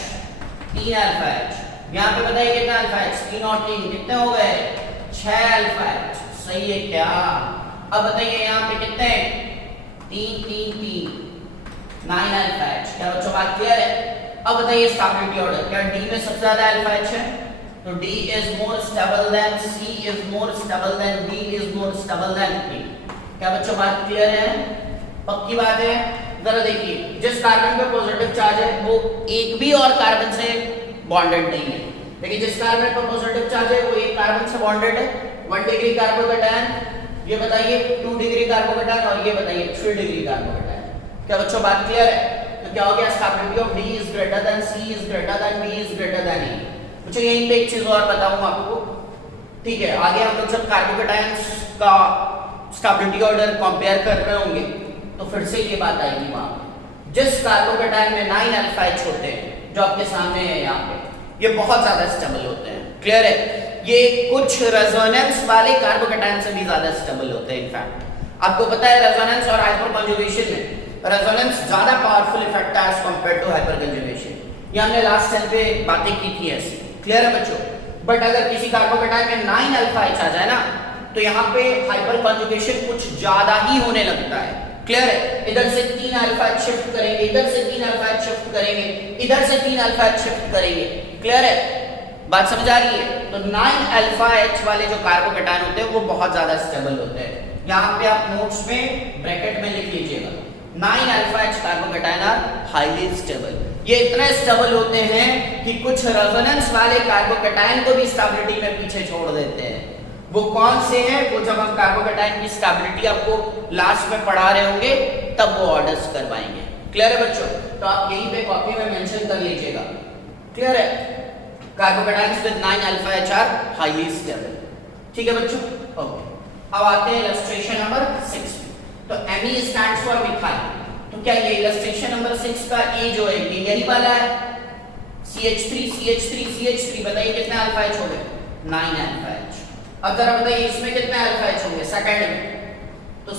3 alpha H। यहाँ पे बताइए कितना अल्फा H? 3 और 3 कितने हो गए? 6 अल्फा H। सही है क्या? अब बताइए यहाँ पे कितने? 3 3 3 9 अल्फा H। क्या बच्चों बात क्लियर है? अब बताइए स्टेबिलिटी ऑर्डर, क्या D में सबसे ज्यादा अल्फा H है? तो D is more stable than C is more stable than B is more stable than A। क्या बच्चों बात क्लियर है? पक्की बात है? जरा देखिए जिस कार्बन पे पॉजिटिव चार्ज है वो एक भी और कार्बन से बॉन्डेड नहीं है, लेकिन जिस कार्बन पे पॉजिटिव चार्ज है वो एक कार्बन से बॉन्डेड है। 1 डिग्री कार्बोकेटाइन, ये बताइए 2 डिग्री कार्बोकेटाइन, और ये बताइए 3 डिग्री कार्बोकेटाइन। क्या बच्चों बात क्लियर है? तो तो क्या हो गया, stability of D is greater than C is greater than B is greater than A. मुझे यहीं पे एक चीज और बताऊं आपको, ठीक है। आगे हम लोग जब कार्बोकेटायंस का स्टेबिलिटी ऑर्डर कंपेयर कर रहे होंगे तो फिर से ये बात आएगी वहां, जिस कार्बोकेटायन में 9 अल्फा H होते हैं जो आपके सामने है यहाँ पे, ये बहुत ज्यादा स्टेबल होते हैं। क्लियर है, ये कुछ रेजोनेंस वाले कार्बोकेटायन से भी ज्यादा स्टेबल होते हैं। इनफैक्ट आपको पता है रेजोनेंस और हाइपरकंजुगेशन में रेजोनेंस ज्यादा पावरफुल इफेक्ट है एज कंपेयर टू हाइपरकंजुगेशन। ये हमने लास्ट टाइम पे बातें की थी ऐसी। क्लियर है बच्चों, बट अगर किसी कार्बोकेटायन में 9 अल्फा H आ जाए ना तो यहाँ पे हाइपरकंजुगेशन कुछ ज्यादा ही होने लगता है। क्लियर है, इधर से 3 अल्फा H शिफ्ट करेंगे, इधर से 3 अल्फा H शिफ्ट करेंगे, इधर से 3 अल्फा H शिफ्ट करेंगे। क्लियर है, बात समझ आ रही है? तो 9 अल्फा H वाले जो कार्बोकेटायन होते हैं वो बहुत ज्यादा स्टेबल होते हैं। यहाँ पे आप नोट्स में ब्रैकेट में लिख लीजिएगा, 9 alpha H carbocation are highly stable. ये इतने स्टेबल होते हैं कि कुछ रेजोनेंस वाले कार्बोकेटायन को भी स्टेबिलिटी में पीछे छोड़ देते हैं। वो कौन से हैं? वो जब हम कार्बोकेटायन की स्टेबिलिटी आपको लास्ट में पढ़ा रहे होंगे तब वो ऑर्डर्स करवाएंगे। क्लियर है बच्चों? तो आप यहीं पे कॉपी में मेंशन कर लीजिएगा। क्लियर है, carbocations with 9 alpha H are highly stable. ठीक है बच्चों, ओके। अब आते हैं इलस्ट्रेशन नंबर 6 में। तो Me स्टैंड्स फॉर मिथाइल। तो क्या ये इलस्ट्रेशन नंबर 6 का ए जो है ये यही वाला है, CH3 CH3 CH3। बताइए कितने अल्फा H हो गए? 9 अल्फा H। अब जरा बताइए इसमें कितने अल्फा H होंगे सेकंड में? तो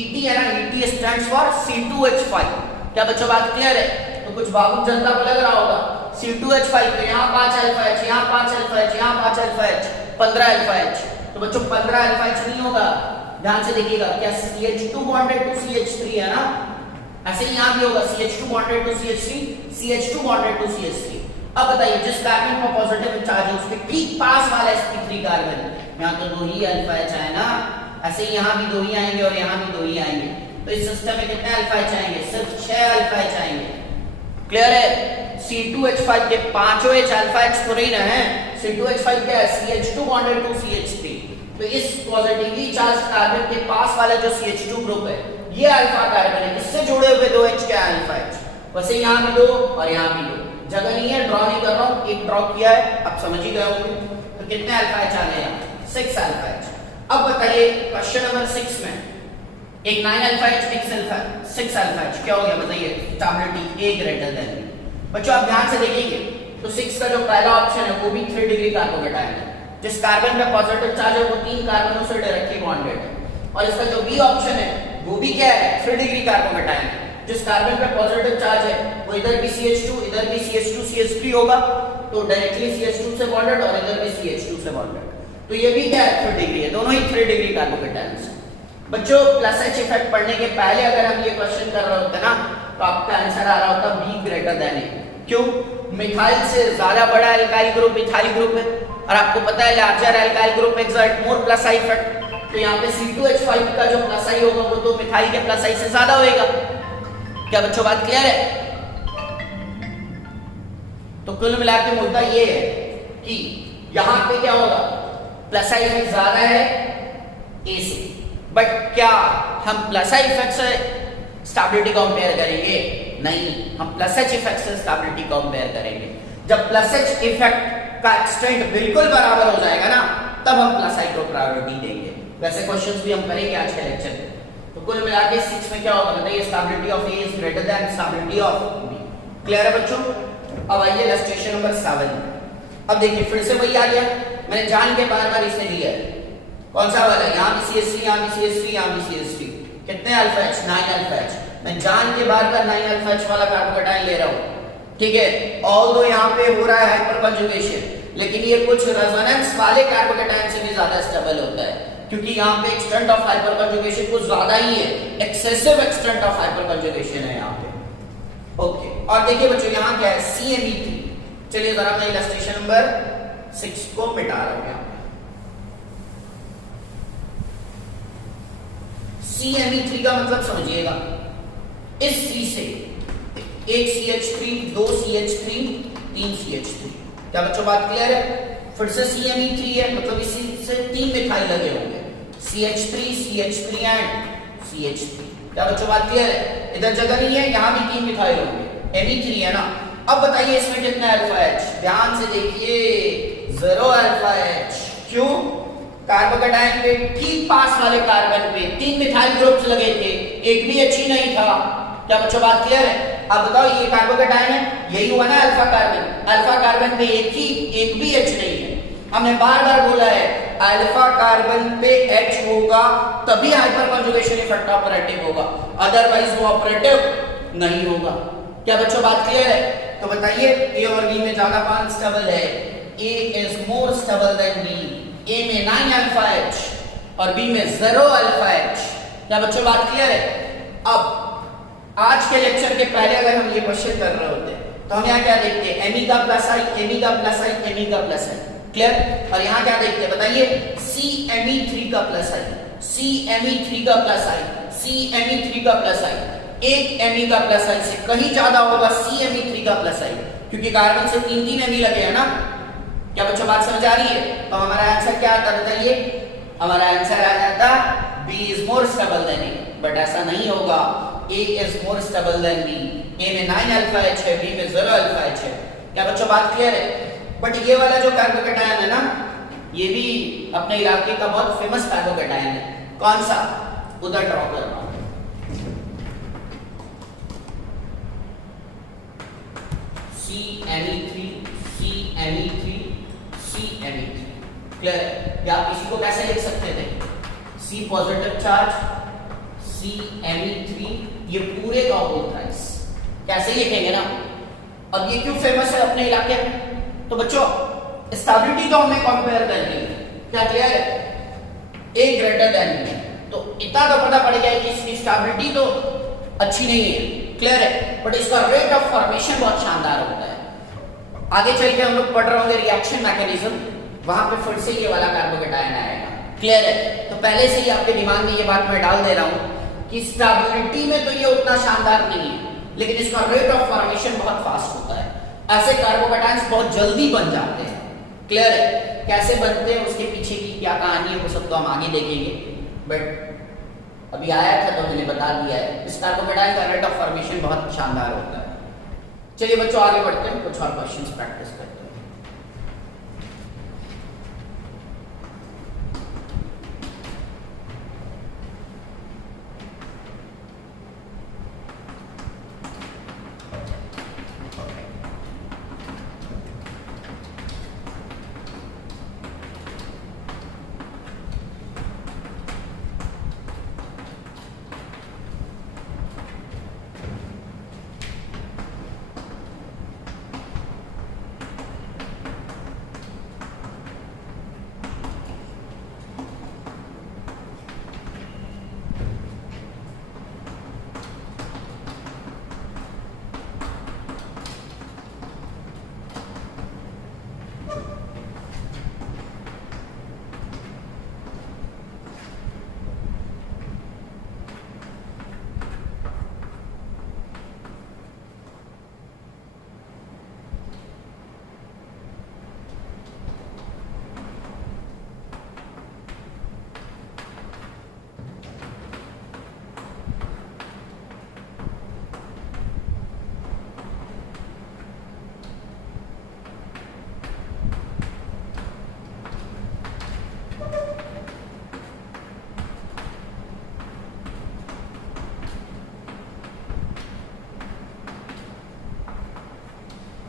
ET है ना, ET स्टैंड्स फॉर C2H5। क्या बच्चों बात क्लियर है? तो कुछ बाबू जनता को लग रहा होगा C2H5 तो यहाँ 5 अल्फा H, यहाँ 5 अल्फा H, यहाँ 5 अल्फा H, 15 अल्फा H। तो बच्चों 15 अल्फा H नहीं होगा, ध्यान से देखिएगा। क्या CH2 बॉन्डेड टू CH3 है ना, ऐसे ही यहाँ भी होगा CH2 bonded to CH3, CH2 bonded to CH3। अब बताइए जिस कार्बन का पॉजिटिव चार्ज है उसके ठीक पास वाला sp3 कार्बन, यहाँ तो 2 ही अल्फा H है ना, ऐसे ही यहाँ भी 2 ही आएंगे और यहाँ भी 2 ही आएंगे। तो इस सिस्टम में कितने अल्फा H आएंगे? सिर्फ 6 अल्फा H आएंगे। क्लियर है, C2H5 के पांचों H अल्फा H तो नहीं है, C2H5 क्या है? CH2 bonded to CH3। तो इस पॉजिटिवली चार्ज कार्बन के पास वाला जो CH2 ग्रुप है ये अल्फा कार्बन है, इससे जुड़े हुए 2 H क्या है? Alpha H। वैसे यहाँ भी 2 और यहाँ भी 2, जगह नहीं है, ड्रॉ नहीं कर रहा हूँ, एक ड्रॉ किया है, आप समझ ही गए होंगे। तो कितने अल्फा H आ गए यहाँ? 6 अल्फा H। अब बताइए क्वेश्चन नंबर 6 में एक 9 अल्फा H, एक 6 अल्फा H, क्या हो गया बताइए? Stability A greater than B। बच्चों आप ध्यान से देखिए, तो 6 का जो पहला ऑप्शन है वो भी 3 डिग्री कार्बोकेटायन है। जिस कार्बन में पॉजिटिव चार्ज है वो 3 कार्बनों से डायरेक्टली बॉन्डेड है। और इसका जो बी ऑप्शन है वो भी क्या है? 3 डिग्री कार्बोकेटायन है। जिस कार्बन पे पॉजिटिव चार्ज है वो इधर भी CH2 इधर भी CH2 CH3 होगा, तो डायरेक्टली CH2 से बॉन्डेड और इधर भी CH2 से बॉन्डेड। तो ये भी क्या है? 3 डिग्री है, दोनों ही 3 डिग्री कार्बोकेटायंस। बच्चों प्लस H इफेक्ट पढ़ने के पहले अगर हम ये क्वेश्चन कर रहे होते ना तो आपका आंसर आ रहा होता B ग्रेटर देन A। क्यों? मिथाइल से ज्यादा बड़ा एल्काइल ग्रुप इथाइल ग्रुप है और आपको पता है larger alkyl group exert more plus I effect. तो यहाँ पे C2H5 का जो प्लस आई होगा वो तो मिथाइल के प्लस आई से ज्यादा होएगा। क्या बच्चों बात क्लियर है? तो कुल मिला के मुद्दा ये है कि यहाँ पे क्या होगा? प्लस आई इफेक्ट ज्यादा है ए से, बट क्या हम प्लस आई इफेक्ट से स्टेबिलिटी कंपेयर करेंगे? नहीं, हम प्लस एच इफेक्ट से स्टेबिलिटी कंपेयर करेंगे। जब प्लस एच इफेक्ट का एक्सटेंट बिल्कुल बराबर हो जाएगा ना तब हम प्लस आई को प्रायोरिटी देंगे। वैसे क्वेश्चंस भी हम करेंगे आज के लेक्चर में। तो कुल मिला के 6 में क्या होगा बताइए? Stability of A is greater than stability of B. Clear है बच्चों? अब आइए इलस्ट्रेशन नंबर 7। अब देखिए फिर से वही आ गया, मैंने जान के बार-बार इसे लिया है। कौन सा वाला? यहाँ भी CH3 यहाँ भी CH3 यहाँ भी CH3। कितने अल्फा H? 9 alpha H। मैं जान के बार-बार 9 अल्फा H वाला कार्बोकेटायन ले रहा हूँ, ठीक है। ऑल्दो यहाँ पे हो रहा है हाइपरकंजुगेशन, लेकिन ये कुछ रेजोनेंस वाले कार्बोकेटायन से भी ज्यादा स्टेबल होता है क्योंकि यहाँ पे एक्सटेंट ऑफ हाइपरकंजुगेशन कुछ ज्यादा ही है, एक्सेसिव एक्सटेंट ऑफ हाइपरकंजुगेशन है यहाँ पे। ओके, और देखिए बच्चों यहाँ क्या है? CMe3। चलिए जरा मैं इलस्ट्रेशन नंबर 6 को मिटा रहा हूँ यहाँ पे। CMe3 का मतलब समझिएगा, इस C से एक CH3 2 CH3 3 CH3। क्या बच्चों बात क्लियर है? फिर से CMe3 है मतलब इसी से 3 मिथाइल लगे होंगे, CH3 CH3 एंड CH3। क्या बच्चों बात क्लियर है? इधर जगह नहीं है, यहाँ भी 3 मिथाइल होंगे। Me3 है ना। अब बताइए इसमें कितना अल्फा H, ध्यान से देखिए 0 अल्फा H। क्यों? कार्बोकेटाइन पे ठीक पास वाले कार्बन पे 3 मिथाइल ग्रुप्स लगे थे, एक भी H ही नहीं था। क्या बच्चों बात क्लियर है? अब बताओ ये कार्बोकेटाइन है, यही हुआ ना अल्फा कार्बन। अल्फा कार्बन पे एक भी H नहीं है। हमने बार बार बोला है अल्फा कार्बन पे H होगा तभी हाइपर कंजुगेशन इफेक्ट ऑपरेटिव होगा, अदरवाइज वो ऑपरेटिव नहीं होगा। क्या बच्चों बात क्लियर है? तो बताइए ए और बी में ज्यादा कौन स्टेबल है? A is more stable than B. A में 9 अल्फा H और बी में 0 अल्फा H। क्या बच्चों बात क्लियर है? अब आज के लेक्चर के पहले अगर हम ये क्वेश्चन कर रहे होते तो हम यहाँ क्या देखते हैं? Me का प्लस आई, Me का प्लस आई, Me का प्लस आई। क्लियर? और यहाँ क्या देखते हैं बताइए? CMe3 का प्लस आई, CMe3 का प्लस आई, CMe3 का प्लस आई। एक Me का प्लस आई से कहीं ज्यादा होगा CMe3 का प्लस आई, क्योंकि कार्बन से 3 Me लगे हैं ना। क्या बच्चों बात समझ आ रही है? तो हमारा आंसर क्या आता बताइए? हमारा आंसर आ जाता B is more stable than A, but ऐसा नहीं होगा। A is more stable than B। A में 9 अल्फा H है, B में 0 अल्फा H है। क्या बच्चों बात क्लियर है? बट ये वाला जो कार्बोकेटायन है ना, ये भी अपने इलाके का बहुत फेमस कार्बोकेटायन है। कौन सा? उधर ड्रॉ कर रहा हूं। CMe3, CMe3, CMe3। क्लियर है? या आप इसी को कैसे लिख सकते थे? C पॉजिटिव चार्ज, CMe3, ये पूरे का होल थ्राइस। कैसे लिखेंगे ना? अब ये क्यों फेमस है अपने इलाके में? तो बच्चों स्टेबिलिटी तो हमें कंपेयर करनी है। क्या क्लियर है? A ग्रेटर देन B, तो इतना तो पता पड़ गया कि इसकी स्टेबिलिटी तो अच्छी नहीं है। क्लियर है? बट इसका रेट ऑफ फॉर्मेशन बहुत शानदार होता है। आगे चल के हम लोग पढ़ रहे होंगे रिएक्शन मैकेनिज्म, वहां पे फिर से ये वाला कार्बोकेटायन आएगा। क्लियर है? तो पहले से ही आपके दिमाग में ये बात मैं डाल दे रहा हूं कि स्टेबिलिटी में तो ये उतना शानदार नहीं है, लेकिन इसका रेट ऑफ फॉर्मेशन बहुत फास्ट होता है। ऐसे कार्बोकेटायंस बहुत जल्दी बन जाते हैं। क्लियर है? कैसे बनते हैं उसके पीछे की क्या कहानी है वो सब तो हम आगे देखेंगे, बट अभी आया था तो मैंने बता दिया है। इस कार्बोकेटायन का रेट ऑफ फॉर्मेशन बहुत शानदार होता है। चलिए बच्चों आगे बढ़ते हैं, कुछ और क्वेश्चंस प्रैक्टिस करते हैं।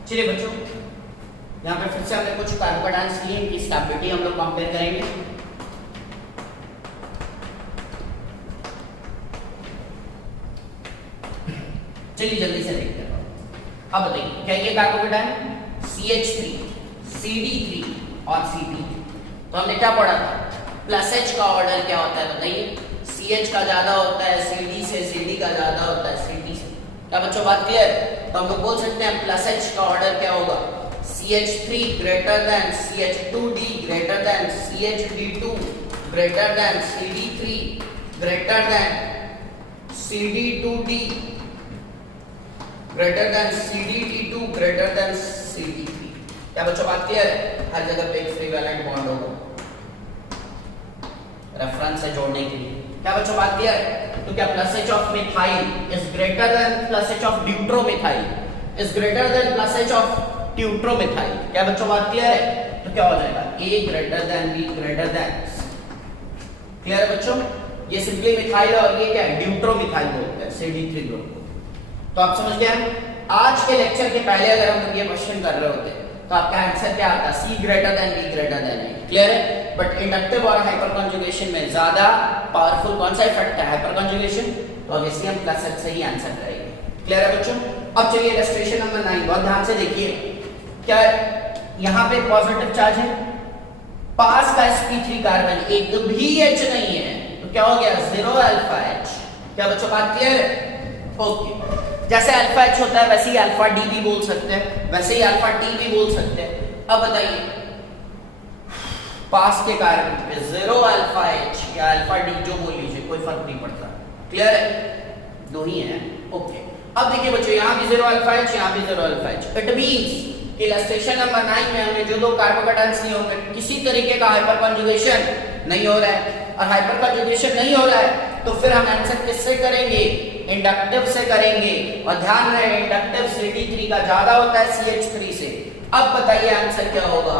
चलिए बच्चों यहाँ पे फिर से हमने कुछ कार्बोकेटायंस लिए, इनकी स्टेबिलिटी हम लोग कंपेयर करेंगे। चलिए जल्दी से देखते हैं। अब बताइए क्या ये कार्बोकेटायन CH3, CD3 और CP3, तो हमने क्या पढ़ा था? प्लस H का ऑर्डर क्या होता है बताइए? CH का ज्यादा होता है CD से, CD का ज्यादा होता है CD से। क्या बच्चों बात क्लियर? तो हम लोग बोल सकते हैं प्लस H का ऑर्डर क्या होगा? CH3 greater than CH2D greater than CHD2 greater than CD3 greater than CD2D greater than CDT2 greater than CD3। क्या बच्चों बात क्लियर है? हर जगह पे एक फ्री वैलेंट बॉन्ड होगा रेफरेंस से जोड़ने के लिए। क्या बच्चों बात क्लियर है? तो क्या plus H of methyl is greater than plus H of deuteromethyl? Is greater than plus H of deuteromethyl. क्या बच्चों बात क्लियर है? तो क्या हो जाएगा A greater than B greater than. Clear है बच्चों? ये सिंपली मिथाइल और ये क्या है ड्यूट्रोमिथाइल बोलते हैं CD3 ग्रुप। तो आप समझ गए। आज के लेक्चर के पहले अगर हम ये क्वेश्चन कर रहे होते तो आपका आंसर क्या आता? C greater than B greater than A। Clear है? बट इंडक्टिव और हाइपर कंजुगेशन में ज्यादा पावरफुल कौन सा इफेक्ट है? Hyper conjugation. तो ऑब्वियसली हम प्लस एच से ही आंसर करेंगे। क्लियर है बच्चों? अब चलिए इलस्ट्रेशन नंबर 9 बहुत ध्यान से देखिए। क्या यहाँ पे पॉजिटिव चार्ज है, पास का sp3 कार्बन एक भी H नहीं है, तो क्या हो गया 0 अल्फा H। क्या बच्चों बात क्लियर है? ओके। जैसे अल्फा H होता है वैसे ही अल्फा D भी बोल सकते हैं, वैसे ही अल्फा T भी बोल सकते हैं। अब बताइए पास के कार्बन पे 0 अल्फा H या अल्फा D जो बोल लीजिए कोई फर्क नहीं पड़ता। क्लियर है? दो ही हैं। ओके। अब देखिए बच्चों यहाँ भी 0 अल्फा H, यहाँ भी 0 अल्फा H। इट मींस कि इलस्ट्रेशन नंबर 9 में हमें जो दो कार्बोकेटायंस नहीं होंगे, किसी तरीके का हाइपर कंजुगेशन नहीं हो रहा है, और हाइपर कंजुगेशन नहीं हो रहा है तो फिर हम आंसर किससे करेंगे? इंडक्टिव से करेंगे। और ध्यान रहे इंडक्टिव CD3 का ज्यादा होता है CH3 से। अब बताइए आंसर क्या होगा?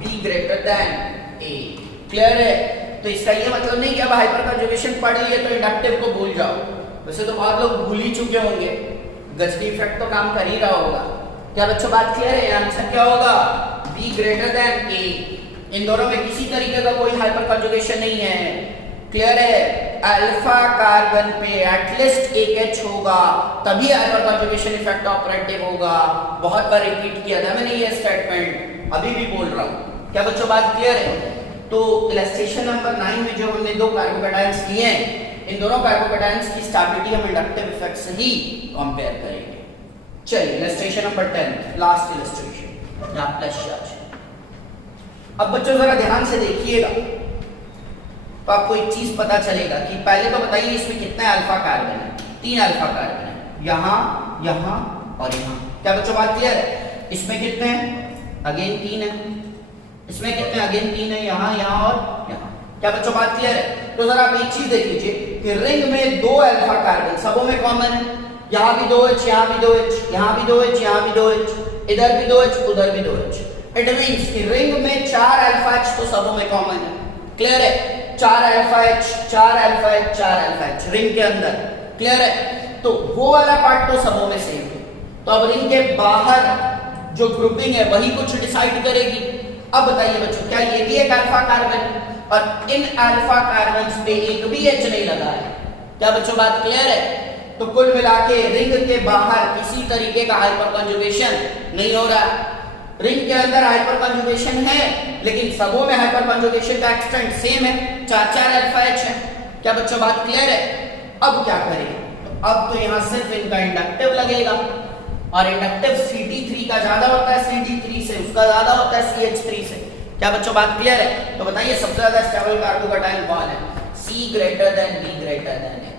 B greater than A। Clear है? तो इसका ये मतलब नहीं कि अब हाइपर कंजुगेशन पढ़ लिए तो इंडक्टिव को भूल जाओ। वैसे तो बहुत लोग भूल ही चुके होंगे, गजनी इफेक्ट तो काम कर ही रहा होगा। क्या बच्चों बात क्लियर है? आंसर क्या होगा? B greater than A। इन दोनों में किसी तरीके का कोई हाइपर कंजुगेशन नहीं है। क्लियर है? अल्फा कार्बन पे एटलीस्ट एक H होगा तभी हाइपर कंजुगेशन इफेक्ट ऑपरेटिव होगा। बहुत बार रिपीट किया था मैंने ये स्टेटमेंट, अभी भी बोल रहा हूं। क्या बच्चों बात क्लियर है? तो इलस्ट्रेशन नंबर 9 में जो हमने दो कार्बोकेटायंस लिए हैं, इन दोनों कार्बोकेटायंस की स्टेबिलिटी हम इंडक्टिव इफेक्ट से ही कंपेयर करेंगे। चलिए इलस्ट्रेशन नंबर 10 लास्ट इलस्ट्रेशन, यहां प्लस चार्ज। अब बच्चों जरा ध्यान से देखिएगा तो आपको एक चीज पता चलेगा कि पहले तो बताइए इसमें कितने अल्फा कार्बन है? 3 अल्फा कार्बन है, यहां, यहां और यहां। क्या बच्चों बात क्लियर है? इसमें कितने हैं? अगेन 3 है। इसमें कितने? अगेन 3 है, यहां, यहां और यहां। क्या बच्चों बात क्लियर है? तो जरा आप एक चीज देख लीजिए कि रिंग में 2 अल्फा कार्बन सबों में कॉमन है। यहां भी 2H, यहां भी 2H, यहां भी 2H, यहां भी 2H, इधर भी 2H, उधर भी 2H। इट मींस कि रिंग में 4 अल्फा H तो सबों में कॉमन है। क्लियर है? 4 alpha H, 4 alpha H, 4 alpha H ring के अंदर। क्लियर है? तो वो वाला पार्ट तो सबों में सेम है। तो अब रिंग के बाहर जो ग्रुपिंग है वही कुछ डिसाइड करेगी। अब बताइए बच्चों क्या ये भी एक अल्फा कार्बन? और इन अल्फा कार्बन पे एक भी H नहीं लगा है। क्या बच्चों बात क्लियर है? तो कुल मिला के रिंग के बाहर किसी तरीके का हाइपर कंजुगेशन नहीं हो रहा। रिंग के अंदर हाइपर कंजुगेशन है लेकिन सबों में हाइपर कंजुगेशन का एक्सटेंट सेम है, 4 अल्फा H है। क्या बच्चों बात क्लियर है? अब क्या करेंगे? तो अब तो यहां सिर्फ इनका इंडक्टिव लगेगा और इंडक्टिव CD3 का ज्यादा होता है CD3 से, उसका ज्यादा होता है CH3 से। क्या बच्चों बात क्लियर है? तो बताइए सबसे ज्यादा स्टेबल कार्बोकेटायन कौन है? C greater than B greater than A।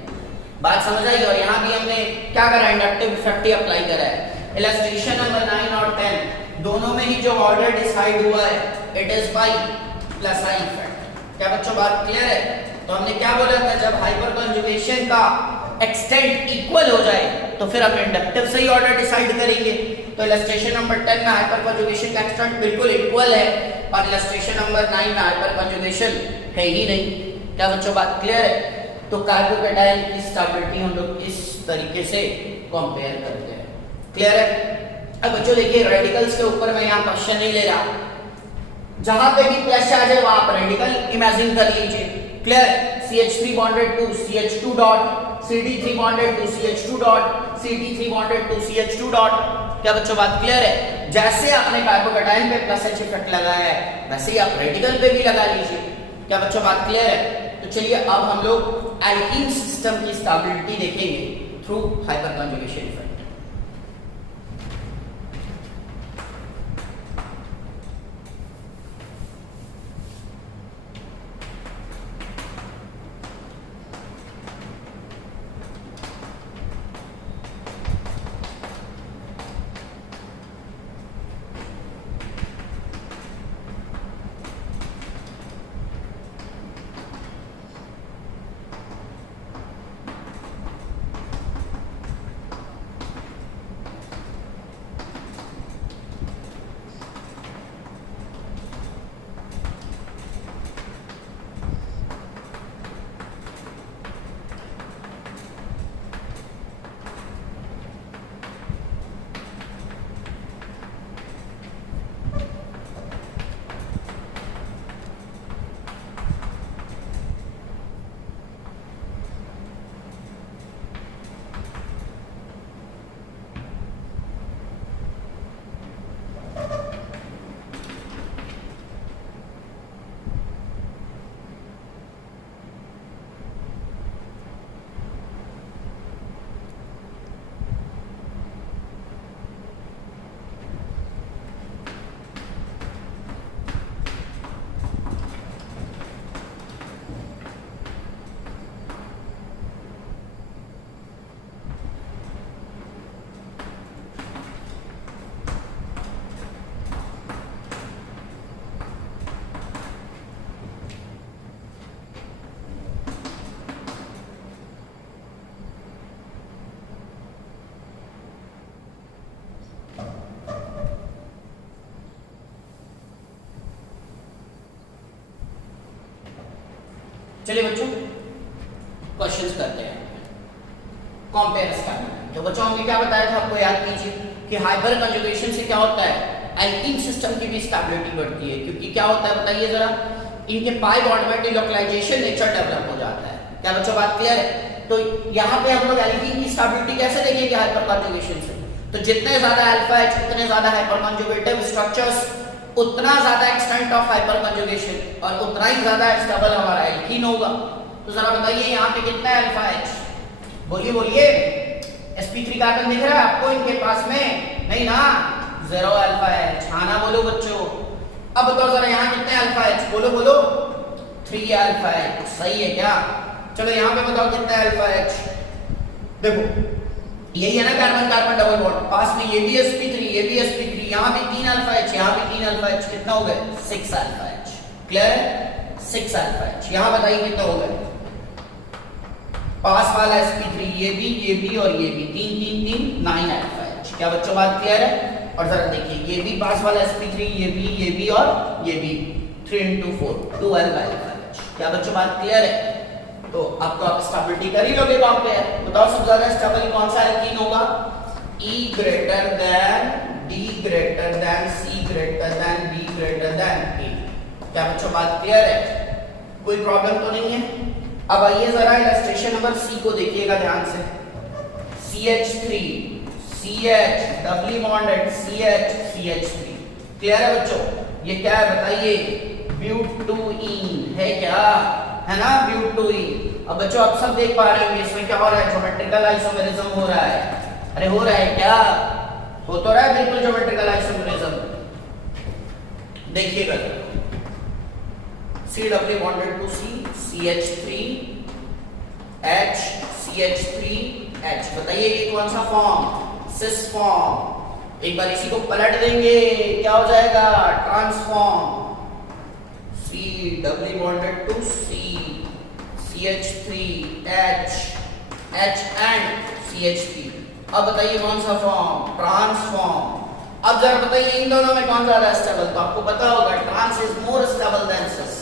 बात समझ आई? और यहां भी हमने क्या करा? इंडक्टिव इफेक्ट ही अप्लाई करा है। इलस्ट्रेशन नंबर 9 और 10 दोनों में ही जो ऑर्डर डिसाइड हुआ है it is by plus I effect. क्या बच्चों बात क्लियर है? तो हमने क्या बोला था? जब हाइपर कंजुगेशन का एक्सटेंट इक्वल हो जाए तो फिर हम इंडक्टिव से ही ऑर्डर डिसाइड करेंगे। तो इलस्ट्रेशन नंबर 10 में हाइपर कंजुगेशन का एक्सटेंट बिल्कुल इक्वल है और इलस्ट्रेशन नंबर 9 में हाइपर कंजुगेशन है ही नहीं। क्या बच्चों बात क्लियर है? तो कार्बोकेटायन की स्टेबिलिटी हम लोग इस तरीके से कंपेयर करते हैं। क्लियर है? अब बच्चों देखिए रेडिकल्स के ऊपर मैं यहाँ क्वेश्चन नहीं ले रहा, जहां पे भी प्लस चार्ज है वहां पर रेडिकल इमेजिन कर लीजिए। Clear? CH3 bonded to CH2 dot, CD3 bonded to CH2 dot, CD3 bonded to CH2 dot. क्या बच्चों बात क्लियर है? जैसे आपने कार्बोकेटायन पे प्लस H इफेक्ट लगाया है वैसे ही आप रेडिकल पे भी लगा लीजिए। क्या बच्चों बात क्लियर है? तो चलिए अब हम लोग एल्कीन सिस्टम की स्टेबिलिटी देखेंगे थ्रू हाइपर कंजुगेशन इफेक्ट। चलिए बच्चों क्वेश्चंस करते हैं। कंपेयर स्टेबिलिटी, तो बच्चों हमने क्या बताया था, आपको याद कीजिए कि हाइपर कंजुगेशन से क्या होता है, एल्कीन सिस्टम की भी स्टेबिलिटी बढ़ती है, क्योंकि क्या होता है बताइए जरा, इनके पाई बॉन्ड में डिलोकलाइजेशन नेचर डेवलप हो जाता है। क्या बच्चों बात क्लियर है? तो यहाँ पे हम लोग एल्कीन की स्टेबिलिटी कैसे देखेंगे हाइपर कंजुगेशन से, तो जितने ज्यादा अल्फा एच उतने ज्यादा हाइपर कंजुगेटिव स्ट्रक्चर्स, उतना ज्यादा एक्सटेंट ऑफ हाइपर कंजुगेशन और उतना ही ज्यादा स्टेबल हमारा एल्कीन होगा। तो जरा बताइए यहाँ पे कितना है अल्फा एच, बोलिए बोलिए, sp3 कार्बन दिख रहा है आपको इनके पास में? नहीं ना, 0 अल्फा एच। हाँ ना बोलो बच्चों। अब बताओ जरा यहाँ कितने अल्फा एच, बोलो बोलो, 3 अल्फा एच। सही है क्या? चलो यहाँ पे बताओ कितना है अल्फा एच। देखो यही है ना कार्बन कार्बन डबल बॉन्ड, पास में ये भी sp3 ये भी sp3, यहाँ भी 3 अल्फा एच यहाँ भी 3 अल्फा एच, कितना हो गए 6 अल्फा एच। क्लियर है? 6 अल्फा एच। यहाँ बताइए कितना हो गए, पास वाला sp3 ये भी और ये भी 3 3 3 9 अल्फा एच। क्या बच्चों बात क्लियर है? और जरा देखिए ये भी पास वाला sp3 ये भी और ये भी 3 into 4 12 अल्फा एच। क्या बच्चों बात क्लियर है? तो अब तो आप स्टेबिलिटी कर ही लोगे कंपेयर। बताओ सबसे ज्यादा स्टेबल कौन सा एल्कीन होगा? E greater than D greater than C greater than B greater than A। क्या बच्चों बात क्लियर है? कोई प्रॉब्लम तो नहीं है? अब आइए जरा इलस्ट्रेशन नंबर C को देखिएगा ध्यान से। CH3 CH doubly bonded CH CH3। Clear है बच्चों? ये क्या है बताइए? ब्यूटूइन है क्या? है ना ब्यूटूइन। अब बच्चों आप सब देख पा रहे होंगे इसमें क्या हो रहा है, ज्योमेट्रिकल आइसोमेरिज्म हो रहा है। अरे हो रहा है क्या? हो तो रहा है बिल्कुल ज्योमेट्रिकल आइसोमेरिज्म। देखिएगा C doubly bonded to C CH3 H CH3 H। बताइए ये कौन सा फॉर्म? Cis form. एक बार इसी को पलट देंगे क्या हो जाएगा? Transform. C doubly bonded to C CH3 H H and CH3। अब बताइए कौन सा फॉर्म? ट्रांसफॉर्म। अब जरा बताइए इन दोनों में कौन ज्यादा स्टेबल? तो आपको पता होगा trans is more stable than cis.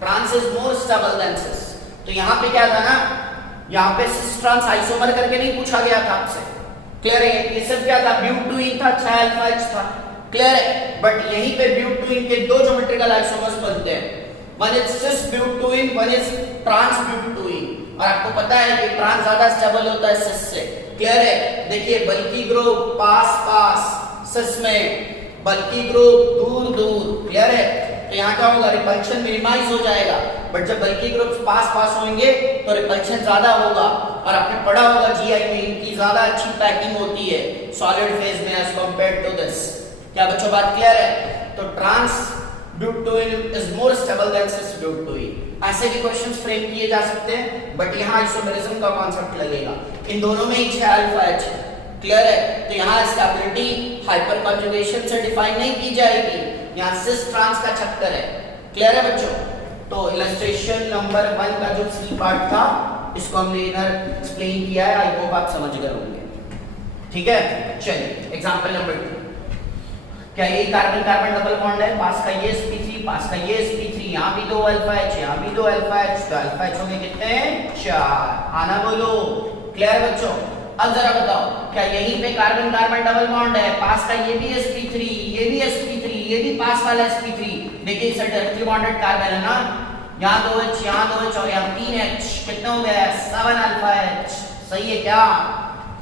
Trans is more stable than cis. तो यहाँ पे क्या था ना, यहाँ पे सिस ट्रांस आइसोमर करके नहीं पूछा गया था आपसे। क्लियर है? ये सिर्फ क्या था? ब्यूटूइन था, 6 अल्फा एच था। क्लियर है? बट यहीं पे ब्यूटूइन के दो ज्योमेट्रिकल आइसोमर्स बनते हैं, one is cis butene, one is trans butene. और आपको पता है कि ट्रांस ज्यादा स्टेबल होता है सिस से। क्लियर है? देखिए बल्कि ग्रुप पास पास, सिस में बल्कि ग्रुप दूर दूर। क्लियर है? तो यहाँ क्या होगा? रिपल्शन मिनिमाइज हो जाएगा। बट जब बल्कि ग्रुप्स पास पास होंगे तो रिपल्शन ज्यादा होगा। और आपने पढ़ा होगा जीआई में इनकी ज्यादा अच्छी पैकिंग होती है सॉलिड फेज में एज कंपेयर्ड टू दिस। क्या बच्चों बात क्लियर है? तो trans butene is more stable than cis butene. ऐसे भी क्वेश्चंस फ्रेम किए जा सकते हैं, बट यहाँ आइसोमेरिज्म का कॉन्सेप्ट लगेगा। इन दोनों में ही 6 अल्फा एच है। क्लियर है? तो यहाँ स्टेबिलिटी हाइपर कंजुगेशन से डिफाइन नहीं की जाएगी, यहाँ सिस ट्रांस का चक्कर है। क्लियर है बच्चों? तो इलस्ट्रेशन नंबर 1 का जो सी पार्ट था इसको हमने इधर एक्सप्लेन किया है, आई होप आप समझ गए होंगे। ठीक है, चलिए एग्जांपल नंबर 2। क्या ये कार्बन कार्बन डबल बॉन्ड है, पास का ये sp3 पास का ये sp3, यहाँ भी 2 अल्फा एच यहाँ भी 2 अल्फा एच, तो अल्फा एच हो गए कितने? 4। आना बोलो। क्लियर है बच्चों? अब जरा बताओ क्या यहीं पे कार्बन कार्बन डबल बॉन्ड है, पास का ये भी sp3 ये भी sp3 ये भी पास वाला sp3। देखिए इसे डायरेक्टली बॉन्डेड कार्बन है ना, यहाँ 2H यहाँ 2H और यहाँ 3H, कितने हो गया? 7 अल्फा H। सही है क्या?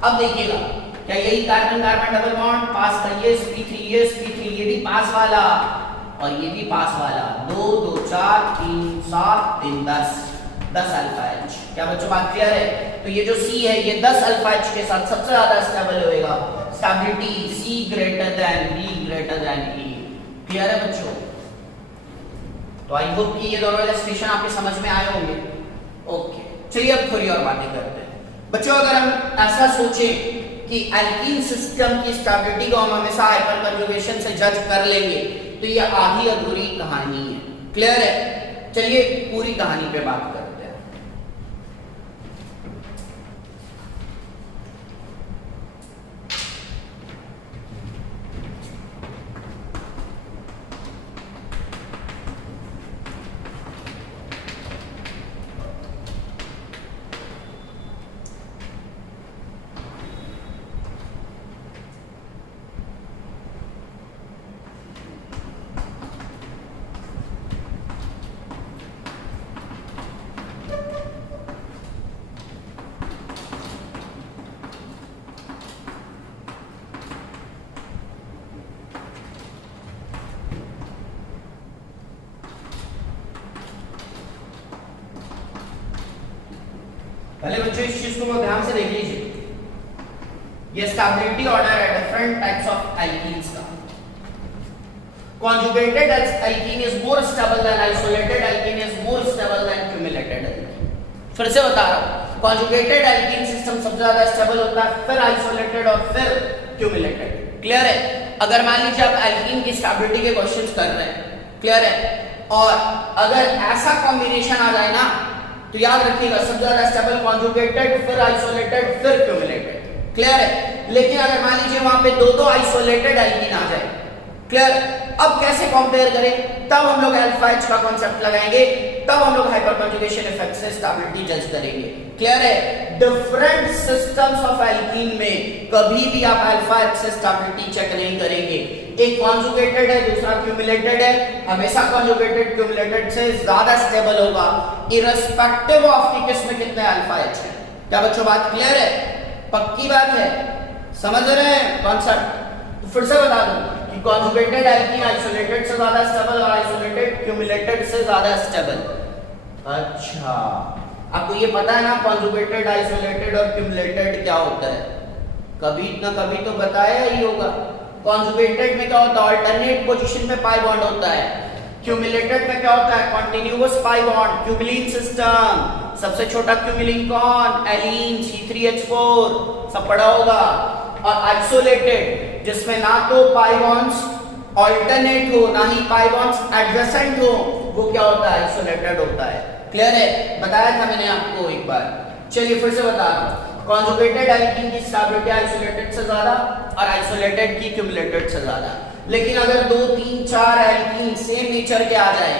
अब देखिएगा क्या यही कार्बन कार्बन डबल बॉन्ड, पास का ये sp3 ये भी पास वाला और ये भी पास वाला, 2 2 4 3 7 3 10 अल्फा H। क्या बच्चों बात क्लियर है? तो ये जो C है ये 10 अल्फा H के साथ सबसे ज्यादा स्टेबल होएगा। Stability C greater than B greater than E। Clear है बच्चों? तो आई होप कि ये दोनों इलस्ट्रेशन आपके समझ में आए होंगे। ओके, चलिए अब थोड़ी और बातें करते हैं। बच्चों अगर हम ऐसा सोचें कि एल्कीन सिस्टम की स्टेबिलिटी को हम हमेशा हाइपर कंजुगेशन से जज कर लेंगे तो ये आधी अधूरी कहानी है। क्लियर है? चलिए पूरी कहानी पे बात करते हैं। इस चीज को ध्यान से देख लीजिए, ये स्टेबिलिटी ऑर्डर है डिफरेंट टाइप्स ऑफ एल्कीन्स का। Conjugated alkene is more stable than isolated alkene is more stable than cumulated alkene। फिर से बता रहा हूं, conjugated alkene सिस्टम सबसे ज्यादा स्टेबल होता है, फिर isolated और फिर cumulated। क्लियर है? अगर मान लीजिए आप alkene की स्टेबिलिटी के क्वेश्चंस कर रहे हैं, क्लियर है, और अगर ऐसा कॉम्बिनेशन आ जाए ना तो याद रखिएगा सबसे ज्यादा स्टेबल conjugated, फिर isolated, फिर cumulated। क्लियर है? लेकिन अगर मान लीजिए वहां पे दो isolated alkene आ जाए, क्लियर, अब कैसे कंपेयर करें, तब हम लोग अल्फा एच का कांसेप्ट लगाएंगे, तब हम लोग हाइपर कंजुगेशन इफेक्ट से स्टेबिलिटी जज करेंगे। क्लियर है? डिफरेंट सिस्टम्स ऑफ एल्कीन में कभी भी आप अल्फा एच से स्टेबिलिटी चेक नहीं करेंगे। एक कॉन्जुगेटेड है, दूसरा क्यूमुलेटेड है, हमेशा कॉन्जुगेटेड क्यूमुलेटेड से ज्यादा स्टेबल होगा इररिस्पेक्टिव ऑफ कि किसमें कितने अल्फा एच है। क्या बच्चों बात क्लियर है? पक्की बात है, समझ रहे हैं कॉन्सेप्ट? तो फिर से बता दूं, conjugated alkene isolated से ज्यादा स्टेबल और isolated cumulated से ज्यादा स्टेबल। अच्छा, आपको ये पता है ना conjugated, isolated और cumulated क्या होता है? कभी ना कभी तो बताया ही होगा। conjugated में क्या होता है? alternate पोजीशन में पाई बॉन्ड होता है। cumulated में क्या होता है? continuous pi bond, cumulene system. सबसे छोटा क्यूबिलीन कौन? एलीन, C3H4, सब पढ़ा होगा। और आइसोलेटेड जिसमें ना तो पाई बॉन्ड्स अल्टरनेट हो ना ही पाई बॉन्ड्स एडजेसेंट हो, वो क्या होता है? आइसोलेटेड होता है। क्लियर है? बताया था मैंने आपको एक बार। चलिए फिर से बता रहा हूं, कॉन्जुगेटेड एल्कीन की स्टेबिलिटी आइसोलेटेड से ज्यादा और आइसोलेटेड की क्यूमुलेटेड से ज्यादा। लेकिन अगर 2, 3, 4 एल्कीन सेम नेचर के आ जाए,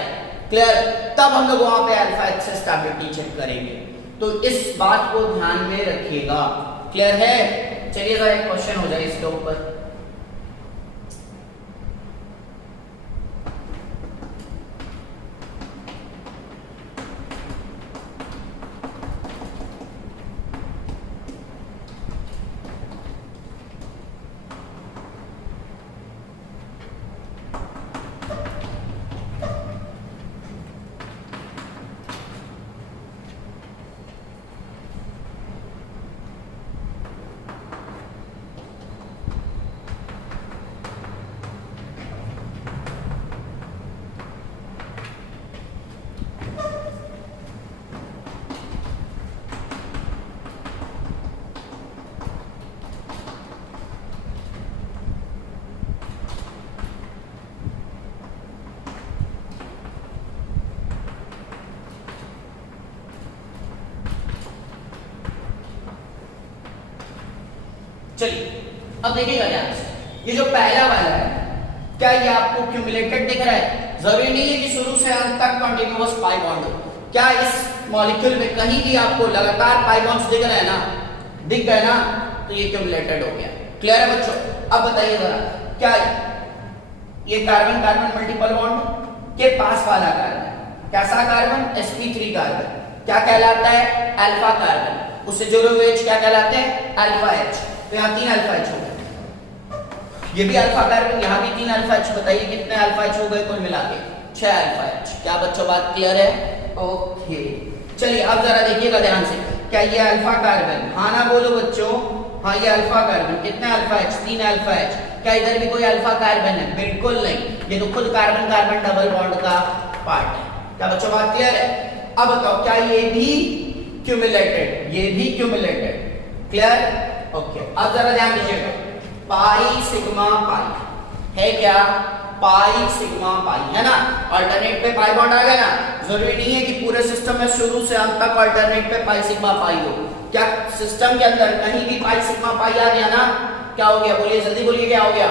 क्लियर, तब हम लोग वहां पे अल्फा एच से स्टेबिलिटी चेक करेंगे। तो इस बात को ध्यान में रखिएगा। क्लियर है? चलिए जरा एक क्वेश्चन हो जाए इसके ऊपर। चलिए अब देखिएगा ध्यान से, ये जो पहला वाला है, क्या ये आपको क्यूमुलेटेड दिख रहा है? जरूरी नहीं है कि शुरू से अंत तक कंटीन्यूअस पाई बॉन्ड हो। क्या इस मॉलिक्यूल में कहीं भी आपको लगातार पाई बॉन्ड्स दिख रहे हैं ना? दिख गए ना? तो ये क्यूमुलेटेड हो गया। क्लियर है बच्चों? अब बताइए जरा, क्या ये कार्बन कार्बन मल्टीपल बॉन्ड के पास वाला कार्बन, कैसा कार्बन? sp3 कार्बन, क्या कहलाता है? Alpha carbon. उससे जुड़े हुए H क्या कहलाते हैं? Alpha H। तो यहाँ 3 अल्फा H हो गए। ये भी अल्फा कार्बन, यहाँ भी 3 अल्फा H। बताइए कितने अल्फा H हो गए कुल मिला के? 6 अल्फा H। क्या बच्चों बात क्लियर है? ओके, चलिए अब जरा देखिएगा ध्यान से, क्या ये अल्फा कार्बन? हाँ ना बोलो बच्चों। हाँ ये अल्फा कार्बन, कितने अल्फा H? 3 alpha H। क्या इधर भी कोई अल्फा कार्बन है? बिल्कुल नहीं, ये तो खुद कार्बन कार्बन डबल बॉन्ड का पार्ट है। क्या बच्चों बात क्लियर है? अब बताओ, क्या ये भी क्यूमुलेटेड? ये भी क्यूमुलेटेड। क्लियर? ओके, अब जरा ध्यान दीजिएगा, पाई सिग्मा पाई है क्या? पाई सिग्मा पाई है ना? अल्टरनेट पे पाई बॉन्ड आ गया ना? जरूरी नहीं है कि पूरे सिस्टम में शुरू से अंत तक अल्टरनेट पे पाई सिग्मा पाई हो। क्या सिस्टम के अंदर कहीं भी पाई सिग्मा पाई आ गया ना? क्या हो गया? बोलिए जल्दी बोलिए, क्या हो गया?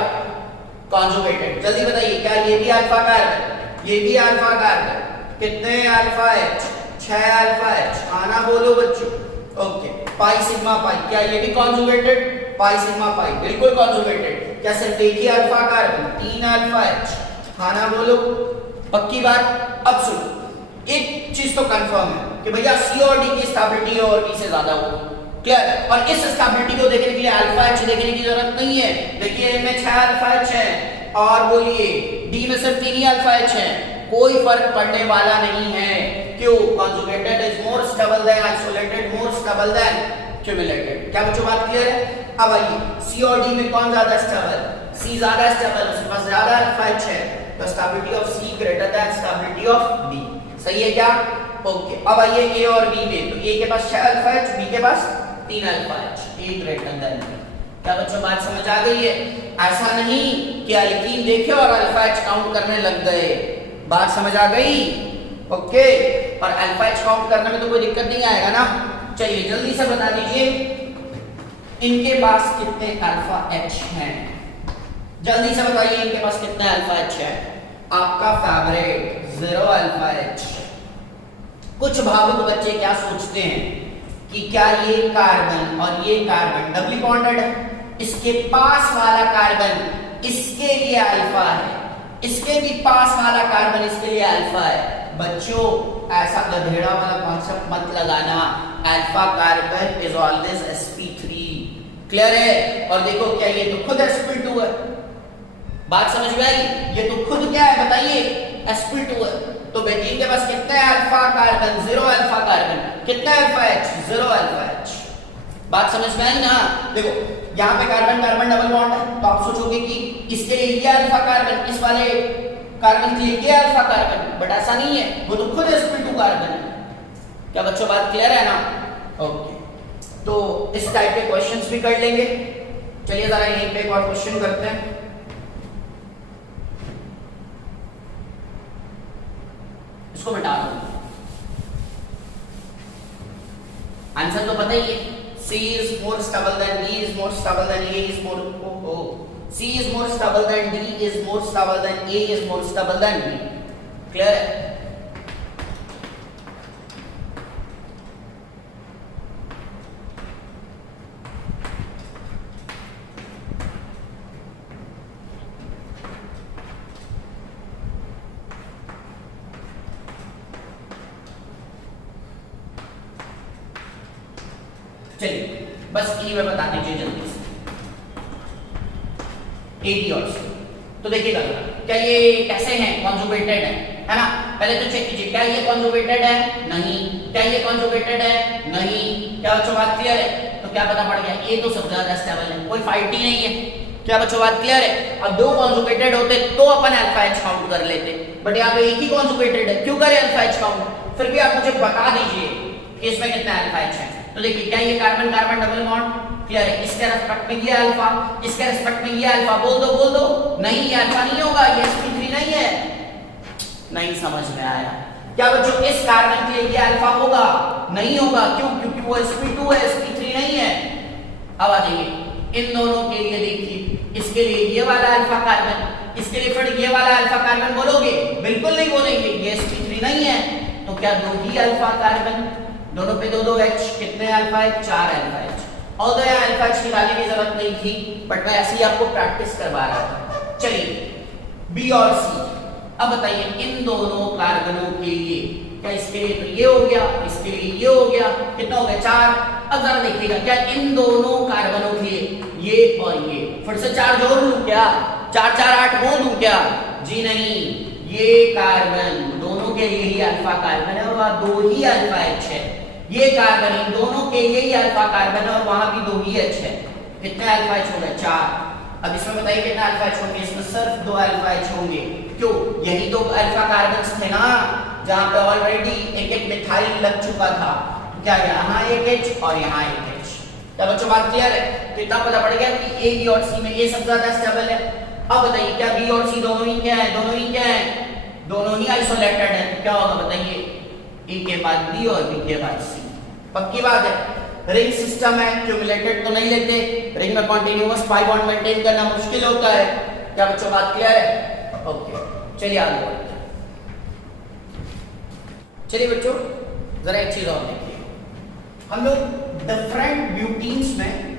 कॉन्जुगेटेड। जल्दी बताइए, क्या ये भी अल्फा कार्बन? ये भी अल्फा कार्बन। कितने अल्फा H? 6 alpha H। आना बोलो बच्चों। ओके, पाई सिग्मा पाई, क्या ये भी कॉन्जुगेटेड? पाई सिग्मा पाई बिल्कुल कॉन्जुगेटेड। क्या सिर्फ एक ही अल्फा कार्बन? 3 alpha H। खाना बोलो, पक्की बात। अब सुनो, एक चीज तो कंफर्म है कि भैया C और D की स्टेबिलिटी और B से ज्यादा हो। क्लियर? और इस स्टेबिलिटी को देखने के लिए अल्फा H देखने की जरूरत नहीं है। देखिए इनमें 6 अल्फा H है और बोलिए D में सिर्फ 3 ही अल्फा H है, कोई फर्क पड़ने वाला नहीं है। क्यों? Conjugated is more stable then isolated, more stable then cumulated. क्या बच्चों बात क्लियर है? अब आइए सी और डी में कौन ज्यादा स्टेबल? सी ज्यादा स्टेबल, उसके पास ज्यादा अल्फा एच है, तो stability of C greater than stability of B. सही है क्या? ओके। अब आइए ए और बी में, तो ए के पास 6 अल्फा एच, बी के पास 3 अल्फा एच, ए ग्रेटर देन बी। क्या बच्चों बात समझ आ गई है? ऐसा नहीं कि एल्कीन देखे और अल्फा एच काउंट करने लग गए। बात समझ आ गई? ओके। और अल्फा एच काउंट करने में तो कोई दिक्कत नहीं आएगा ना। चलिए जल्दी से बता दीजिए इनके पास कितने अल्फा एच हैं? जल्दी से बताइए इनके पास कितने अल्फा एच है? आपका फेवरेट 0 अल्फा एच। कुछ भावुक बच्चे क्या सोचते हैं कि क्या ये कार्बन और ये कार्बन डबली बॉन्डेड है, इसके पास वाला कार्बन इसके लिए अल्फा है, इसके भी पास वाला कार्बन इसके लिए अल्फा है। बच्चों ऐसा गधेड़ा वाला कॉन्सेप्ट मत लगाना। Alpha carbon is always sp3। Clear है? और देखो क्या ये तो खुद sp2 है। बात समझ में आई? ये तो खुद क्या है बताइए? sp2 है। तो बेंजीन के पास कितने अल्फा कार्बन? 0 alpha carbon. कितने अल्फा एच? 0 alpha H. बात समझ में आई ना? देखो यहाँ पे कार्बन कार्बन डबल बॉन्ड है, तो आप सोचोगे कि इसके लिए ये अल्फा कार्बन, इस वाले कार्बन के लिए ये अल्फा कार्बन, बट ऐसा नहीं है, वो तो खुद sp2 कार्बन है। क्या बच्चों बात क्लियर है ना? ओके। तो इस टाइप के क्वेश्चंस भी कर लेंगे। चलिए जरा यहीं पे एक और क्वेश्चन करते हैं। इसको मिटा दो। आंसर तो पता ही है, C is more stable than D is more stable than A is more C is more stable than D is more stable than A is more stable than B। Clear है? चलिए बस ई में बता दीजिए जल्दी से, ए बी और सी। तो देखिएगा क्या ये कैसे हैं? कॉन्जुगेटेड है ना? पहले तो चेक कीजिए क्या ये कॉन्जुगेटेड है? नहीं। क्या ये कॉन्जुगेटेड है? नहीं। क्या बच्चों बात क्लियर है? तो क्या पता पड़ गया, ये तो सबसे ज्यादा स्टेबल है, कोई फाइट ही नहीं है। क्या बच्चों बात क्लियर है? अब दो कॉन्जुगेटेड होते तो अपन अल्फा एच काउंट कर लेते, बट यहाँ पे एक ही कॉन्जुगेटेड है, क्यों करें अल्फा एच काउंट? फिर भी आप मुझे बता दीजिए कि इसमें कितने अल्फा एच है। तो देखिए क्या ये carbon carbon double bond? Clear है? इसके रेस्पेक्ट में ये अल्फा, इसके रेस्पेक्ट में ये अल्फा। बोल दो बोल दो। नहीं, ये अल्फा नहीं होगा, ये sp3 नहीं है। नहीं समझ में आया? क्या बच्चों इस कार्बन के लिए ये अल्फा होगा? नहीं होगा। क्यों? क्योंकि वो sp2 है, sp3 नहीं है। अब आ जाइए इन दोनों के लिए, देखिए इसके लिए ये वाला अल्फा कार्बन, इसके लिए फिर ये वाला अल्फा कार्बन बोलोगे? बिल्कुल नहीं बोलेंगे, ये sp3 नहीं है। तो क्या दो ही अल्फा कार्बन, दोनों पे दो दो एच, कितने अल्फा एच? 4 alpha H. और यहाँ अल्फा एच निकालने की जरूरत नहीं थी, बट मैं ऐसे ही आपको प्रैक्टिस करवा रहा था। चलिए बी और सी। अब बताइए इन दोनों कार्बनों के लिए, क्या इसके लिए तो ये हो गया, इसके लिए ये हो गया, कितना हो गया? 4। अब जरा देखिएगा क्या इन दोनों कार्बनों के लिए ये और ये, फिर से 4 जोड़ लूं क्या? 4 4 8 बोल दूं क्या? जी नहीं, ये कार्बन दोनों के लिए ही अल्फा कार्बन है और वहां दो ही अल्फा एच है। ये कार्बन इन दोनों के लिए ही अल्फा कार्बन है और वहां भी दो ही एच है। कितने अल्फा एच हो गए? 4। अब इसमें बताइए कितना अल्फा एच होंगे? इसमें सिर्फ 2 अल्फा एच होंगे। क्यों? यही तो अल्फा कार्बन्स थे ना जहां पे ऑलरेडी एक एक मिथाइल लग चुका था। क्या यहाँ एक एच और यहाँ एक एच। क्या बच्चों बात क्लियर है? तो इतना पता पड़ गया कि ए बी और सी में ये सबसे ज्यादा स्टेबल है। अब बताइए क्या बी और सी दोनों ही क्या है? दोनों ही क्या है? दोनों ही आइसोलेटेड है। तो क्या होगा बताइए? ए के बाद बी और बी के बाद सी। पक्की बात है। रिंग सिस्टम है, क्यूमुलेटेड तो नहीं लेते, रिंग में कॉन्टिन्यूअस पाई बॉन्ड मेंटेन करना मुश्किल होता है। क्या बच्चों बात क्लियर है? ओके चलिए आगे बढ़ते हैं। चलिए बच्चों जरा एक चीज और देखिए, हम लोग डिफरेंट ब्यूटीन्स में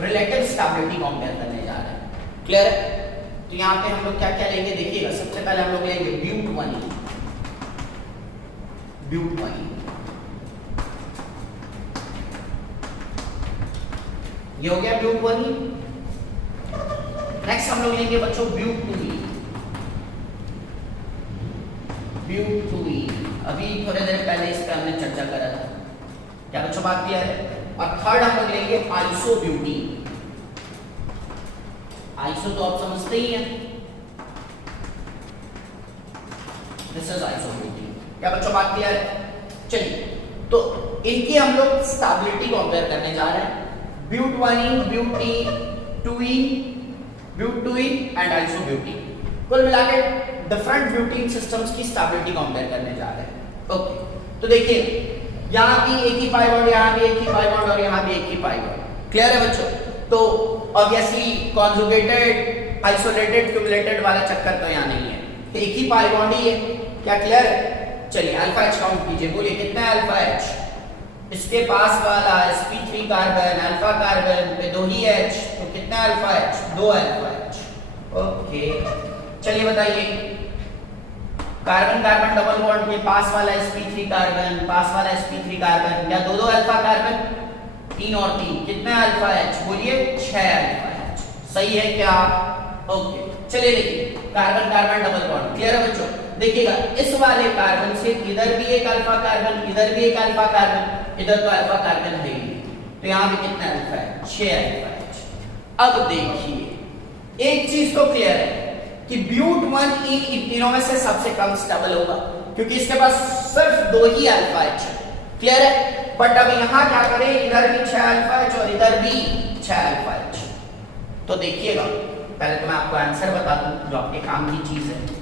रिलेटिव स्टेबिलिटी कंपेयर करने जा रहे हैं। क्लियर है? तो यहाँ पे हम लोग क्या क्या लेंगे देखिएगा। सबसे पहले हम लोग लेंगे ब्यूट 1, ब्यूट 1 ये हो गया ब्यूट 1। नेक्स्ट हम लोग लेंगे बच्चों ब्यूट 2, ब्यूटीन। अभी थोड़ी देर पहले इस पे हमने चर्चा करा था, क्या बच्चों बात किया है। और थर्ड हम लोग लेंगे आइसोब्यूटीन। आइसो तो आप समझते ही हैं, दिस इज आइसोब्यूटीन। क्या बच्चों बात किया है। चलिए तो इनकी हम लोग स्टेबिलिटी कंपेयर करने जा रहे हैं। ब्यूटवाइन, ब्यूटूइन एंड आइसोब्यूटीन, कुल मिलाकर डिफरेंट ब्यूटीन सिस्टम्स की स्टेबिलिटी कंपेयर करने जा रहे हैं। ओके, तो देखिए यहाँ भी एक ही पाई बॉन्ड, यहाँ भी एक ही पाई बॉन्ड और यहाँ भी एक ही पाई बॉन्ड। क्लियर है बच्चों। तो ऑब्वियसली कॉन्जुगेटेड, आइसोलेटेड, क्यूमुलेटेड वाला चक्कर तो यहाँ नहीं है, तो एक ही पाई बॉन्ड ही है। क्या क्लियर है। चलिए अल्फा एच काउंट कीजिए, बोलिए कितना है अल्फा एच। इसके पास वाला sp3 कार्बन, अल्फा कार्बन पे 2 ही H, तो कितना alpha H, 2 alpha H। Okay, चलिए बताइए कार्बन कार्बन डबल बॉन्ड के पास वाला sp3 कार्बन, पास वाला sp3 कार्बन, क्या 2 अल्फा कार्बन, 3 और 3 कितना अल्फा H, बोलिए 6 अल्फा H। सही है क्या। ओके, चलिए देखिए carbon carbon double bond. Clear है बच्चों। देखिएगा इस वाले कार्बन से इधर भी एक अल्फा कार्बन, इधर भी एक अल्फा कार्बन, इधर तो अल्फा कार्बन है ही, तो यहाँ भी कितना अल्फा है, 6 अल्फा है। अब देखिए एक चीज तो क्लियर है कि ब्यूट-1 इन तीनों में से सबसे कम स्टेबल होगा, क्योंकि इसके पास सिर्फ 2 ही अल्फा है। क्लियर है। बट अब यहाँ क्या करें, इधर भी 6 अल्फा है और इधर भी 6 अल्फा है। तो देखिएगा पहले तो मैं आपको आंसर बता दूं जो आपके काम की चीज है।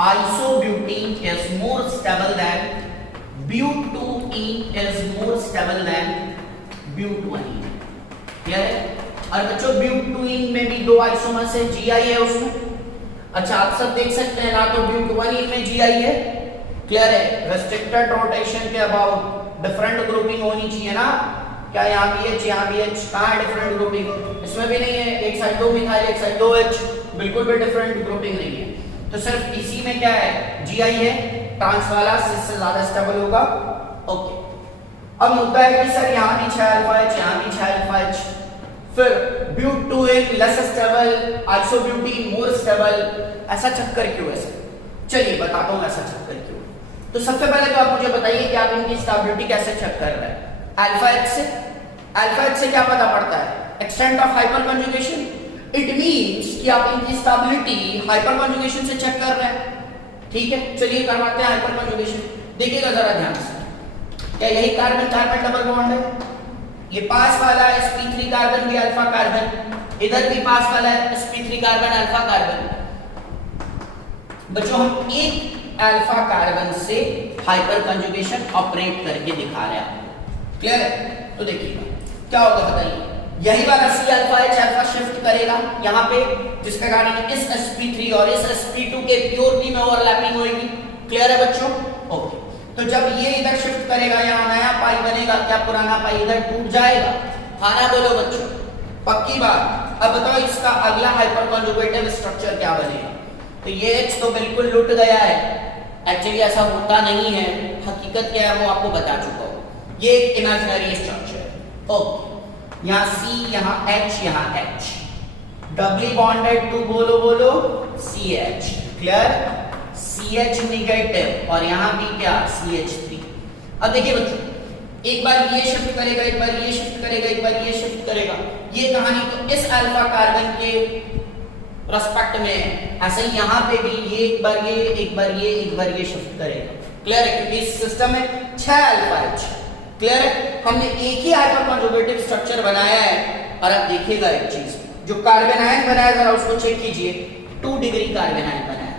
Isobutene is more stable than butene is more stable than butene। Clear है। और बच्चों ब्यूटूइन में भी 2 आइसोमर्स है, Gi है उसमें। अच्छा आप सब देख सकते हैं ना, तो ब्यूटवाइन में Gi है। क्लियर है। रेस्ट्रिक्टेड रोटेशन के अबाउट डिफरेंट ग्रुपिंग होनी चाहिए ना, क्या यहाँ भी H, यहाँ भी H, कहाँ है डिफरेंट ग्रुपिंग, इसमें भी नहीं है। एक साइड 2 मिथाइल, एक साइड 2 H, बिल्कुल भी डिफरेंट ग्रुपिंग नहीं है। तो सिर्फ इसी में क्या है, Gi है, ट्रांस वाला इससे ज्यादा स्टेबल होगा। ओके, अब मुद्दा है कि सर यहाँ भी 6 अल्फा H, यहाँ भी 6 अल्फा H, फिर butene less stable, isobutene more stable, ऐसा चक्कर क्यों है सर। चलिए बताता हूँ ऐसा चक्कर क्यों। तो सबसे पहले तो आप मुझे बताइए कि आप इनकी स्टेबिलिटी कैसे चेक कर रहे हैं। अल्फा H से, अल्फा H से क्या पता पड़ता है, extent of hyper conjugation. It means कि आप इनकी स्टेबिलिटी हाइपर कंजुगेशन से चेक कर रहे हैं। ठीक है, चलिए करवाते हैं हाइपर कंजुगेशन। देखिएगा जरा ध्यान से, क्या यही कार्बन कार्बन डबल बॉन्ड है, ये पास वाला sp3 कार्बन भी अल्फा कार्बन, इधर भी पास वाला sp3 कार्बन अल्फा कार्बन। बच्चों हम एक अल्फा कार्बन से हाइपर कंजुगेशन ऑपरेट करके दिखा रहे हैं। क्लियर है। तो देखिएगा क्या होगा बताइए, यही वाला C alpha H alpha shift करेगा यहाँ पे, जिसके कारण इस sp3 और इस sp2 के प्योरिटी में ओवरलैपिंग होगी। क्लियर है बच्चों। ओके, तो जब ये इधर शिफ्ट करेगा यहाँ नया पाई बनेगा, क्या पुराना पाई इधर टूट जाएगा। हाँ ना बोलो बच्चों, पक्की बात। अब बताओ इसका अगला हाइपर कंजुगेटिव स्ट्रक्चर क्या बनेगा। तो ये H तो बिल्कुल लुट गया है, एक्चुअली ऐसा होता नहीं है, हकीकत क्या है वो आपको बता चुका हूँ। ये एक इमेजिनरी स्ट्रक्चर है। ओके, यहाँ C, यहाँ H, यहाँ H, डबली बॉन्डेड टू बोलो बोलो CH। क्लियर, CH निगेटिव और यहाँ भी क्या CH3। अब देखिए बच्चों, एक बार ये शिफ्ट करेगा, एक बार ये शिफ्ट करेगा, एक बार ये शिफ्ट करेगा, ये कहानी तो इस अल्फा कार्बन के रेस्पेक्ट में। ऐसे ही यहाँ पे भी ये एक बार ये, एक बार ये, एक बार ये शिफ्ट करेगा। क्लियर है, क्योंकि इस सिस्टम में 6 अल्फा H। क्लियर है, हमने एक ही हाइपर कंजुगेटिव स्ट्रक्चर बनाया है। और अब देखिएगा एक चीज, जो कार्बन आयन बनाया जरा उसको चेक कीजिए। 2 डिग्री कार्बन आयन बनाया,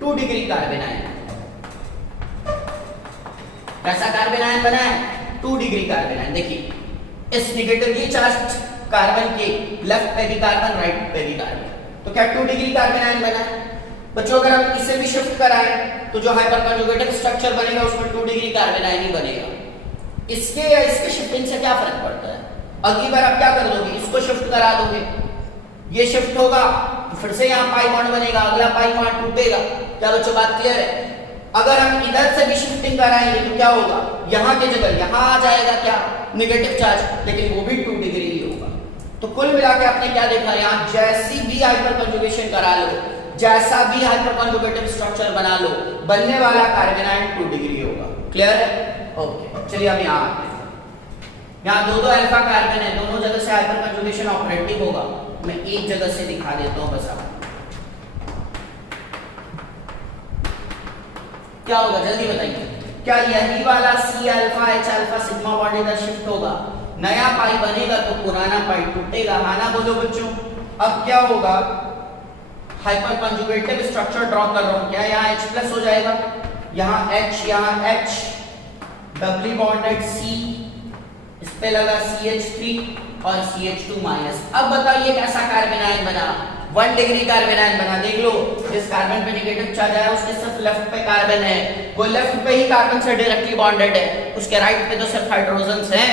2 डिग्री कार्बन आयन। कैसा कार्बन आयन बनाया, 2 डिग्री कार्बन आयन। देखिए इस निगेटिवली चार्ज कार्बन के लेफ्ट पे भी कार्बन, राइट पे भी कार्बन, तो क्या 2 डिग्री कार्बन आयन बना है। बच्चों अगर हम इसे भी शिफ्ट कराएं तो जो हाइपर कंजुगेटिव स्ट्रक्चर बनेगा उसमें 2 डिग्री कार्बन आयन ही बनेगा। इसके या इसके शिफ्टिंग से क्या फर्क पड़ता है। अगली बार आप क्या कर दोगे, इसको शिफ्ट करा दोगे, ये शिफ्ट होगा तो फिर से यहाँ पाई बॉन्ड बनेगा, अगला पाई बॉन्ड टूटेगा। क्या बच्चों बात क्लियर है। अगर हम इधर से भी शिफ्टिंग कराएंगे तो क्या होगा, यहाँ की जगह यहाँ आ जाएगा क्या नेगेटिव चार्ज, लेकिन वो भी 2 डिग्री ही होगा। तो कुल मिला के आपने क्या देखा, यहाँ जैसी भी हाइपर कंजुगेशन करा लो, जैसा भी हाइपर कंजुगेटिव स्ट्रक्चर बना लो, बनने वाला कार्बन आयन 2 डिग्री होगा। क्लियर है? ओके, चलिए अब यहाँ आते हैं। यहाँ दो अल्फा कार्बन है, दोनों जगह से हाइपर कंजुगेशन ऑपरेटिव होगा। मैं एक जगह से दिखा देता हूँ बस आपको क्या होगा, जल्दी बताइए। क्या यही वाला C alpha H alpha sigma bond इधर शिफ्ट होगा, नया पाई बनेगा तो पुराना पाई टूटेगा, हाँ ना बोलो बच्चों। अब क्या होगा, हाइपर कंजुगेटिव स्ट्रक्चर ड्रॉ कर रहा हूं, क्या यहाँ H प्लस हो जाएगा, यहाँ H, डबली बॉन्डेड C, इस पे लगा CH3 और CH2 माइनस। अब बताइए कैसा कार्बन आयन बना, 1 डिग्री कार्बन आयन बना। देख लो, जिस कार्बन पे नेगेटिव चार्ज आया उसके सिर्फ लेफ्ट पे कार्बन है, वो लेफ्ट पे ही कार्बन से डायरेक्टली बॉन्डेड है, उसके राइट पे तो सिर्फ हाइड्रोजन्स हैं,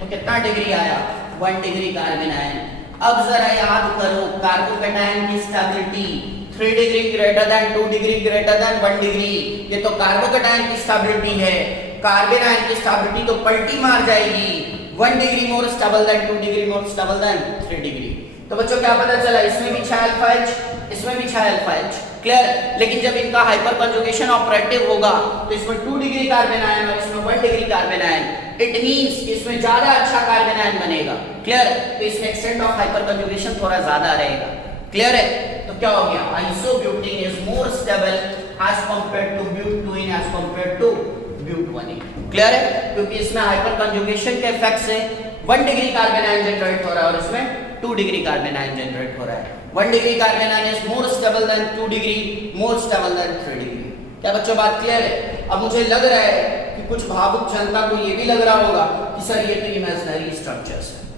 तो कितना डिग्री आया, 1 डिग्री कार्बन आयन। अब जरा याद करो कार्बोकैटायन की stability 3 degree greater than 2 degree greater than 1 degree, ये तो कार्बोकैटायन की स्टेबिलिटी है। कार्बन आयन की स्टेबिलिटी तो पलटी मार जाएगी, 1 डिग्री मोर स्टेबल देन 2 डिग्री मोर स्टेबल देन 3 डिग्री। तो बच्चों क्या पता चला, इसमें भी 6 अल्फा H, इसमें भी 6 अल्फा H। क्लियर? लेकिन जब इनका हाइपर कंजुगेशन ऑपरेटिव होगा तो इसमें 2 डिग्री कार्बन आयन और इसमें 1 degree carbon ion, it means इसमें ज्यादा अच्छा कार्बन आयन बनेगा। क्लियर? तो इसमें एक्सटेंट ऑफ हाइपर कंजुगेशन थोड़ा ज्यादा रहेगा। क्लियर है? तो क्या हो गया, isobutene is more stable as compared to butane as compared to butane. Clear है? क्योंकि इसमें हाइपर कंजुगेशन के इफेक्ट से 1 डिग्री कार्बन आयन जनरेट हो रहा है और इसमें 2 डिग्री कार्बन आयन जनरेट हो रहा है। 1 degree carbon ion is more stable then 2 degree, more stable then 3 degree. क्या बच्चों बात क्लियर है? अब मुझे लग रहा है कि कुछ भावुक जनता को ये भी लग रहा होगा कि सर ये तो इमेजिनरी स्ट्रक्चर्स है।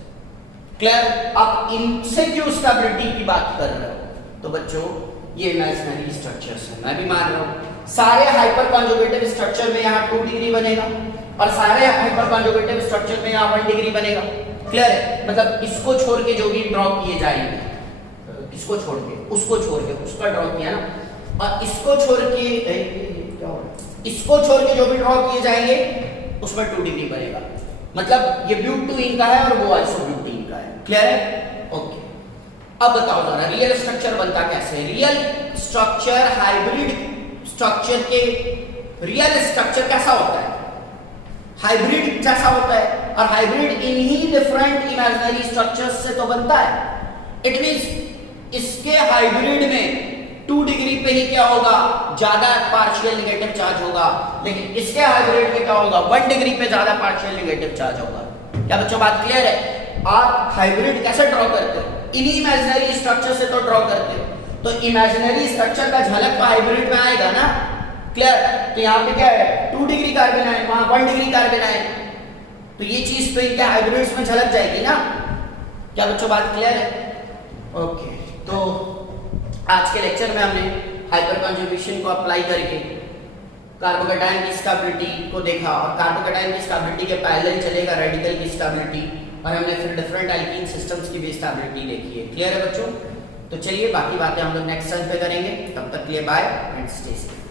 क्लियर? आप इनसे क्यों स्टेबिलिटी की बात कर रहे हो? तो बच्चों ये इमेजिनरी स्ट्रक्चर्स है, मैं भी मान रहा हूँ। सारे हाइपर कंजुगेटिव स्ट्रक्चर में यहाँ 2 डिग्री बनेगा और सारे हाइपर कंजुगेटिव स्ट्रक्चर में यहाँ 1 डिग्री बनेगा। क्लियर है? मतलब इसको छोड़ के जो भी ड्रॉ किए जाएंगे, इसको छोड़ के उसको छोड़ के उसका ड्रॉ किया ना, और इसको छोड़ के क्या हो रहा है, इसको छोड़ के जो भी ड्रॉ किए जाएंगे उसमें 2 डिग्री बनेगा। मतलब ये ब्यूटेन का है और वो आइसोब्यूटीन का है। क्लियर है? ओके, अब बताओ जरा रियल स्ट्रक्चर बनता कैसे है। रियल स्ट्रक्चर हाइब्रिड स्ट्रक्चर के, रियल स्ट्रक्चर कैसा होता है, हाइब्रिड जैसा होता है, और हाइब्रिड इन्हीं डिफरेंट इमेजिनरी स्ट्रक्चर्स से तो बनता है। इट मींस इसके हाइब्रिड में 2 डिग्री पे ही क्या होगा, ज्यादा पार्शियल नेगेटिव चार्ज होगा, लेकिन इसके हाइब्रिड में क्या होगा, 1 डिग्री पे ज्यादा पार्शियल नेगेटिव चार्ज होगा। क्या बच्चों बात क्लियर है? आप हाइब्रिड कैसे ड्रॉ करते हो, इन्हीं इमेजिनरी स्ट्रक्चर से तो ड्रॉ करते हो, तो इमेजिनरी स्ट्रक्चर का झलक तो हाइब्रिड में आएगा ना। क्लियर? तो यहाँ पे क्या है, 2 डिग्री कार्बन आयन, वहां 1 डिग्री कार्बन आयन, तो ये चीज तो इनके हाइब्रिड्स में झलक जाएगी ना। क्या बच्चों बात क्लियर है? ओके, तो आज के लेक्चर में हमने हाइपर कंजुगेशन को अप्लाई करके कार्बोकैटायन की स्टेबिलिटी को देखा, और कार्बोकैटायन की स्टेबिलिटी के पैरेलल चलेगा रेडिकल की स्टेबिलिटी, और हमने फिर डिफरेंट एल्कीन सिस्टम्स की भी स्टेबिलिटी देखी है। क्लियर है बच्चों? तो चलिए बाकी बातें हम लोग नेक्स्ट टाइम पे करेंगे, तब तक के लिए बाय एंड स्टे सेफ।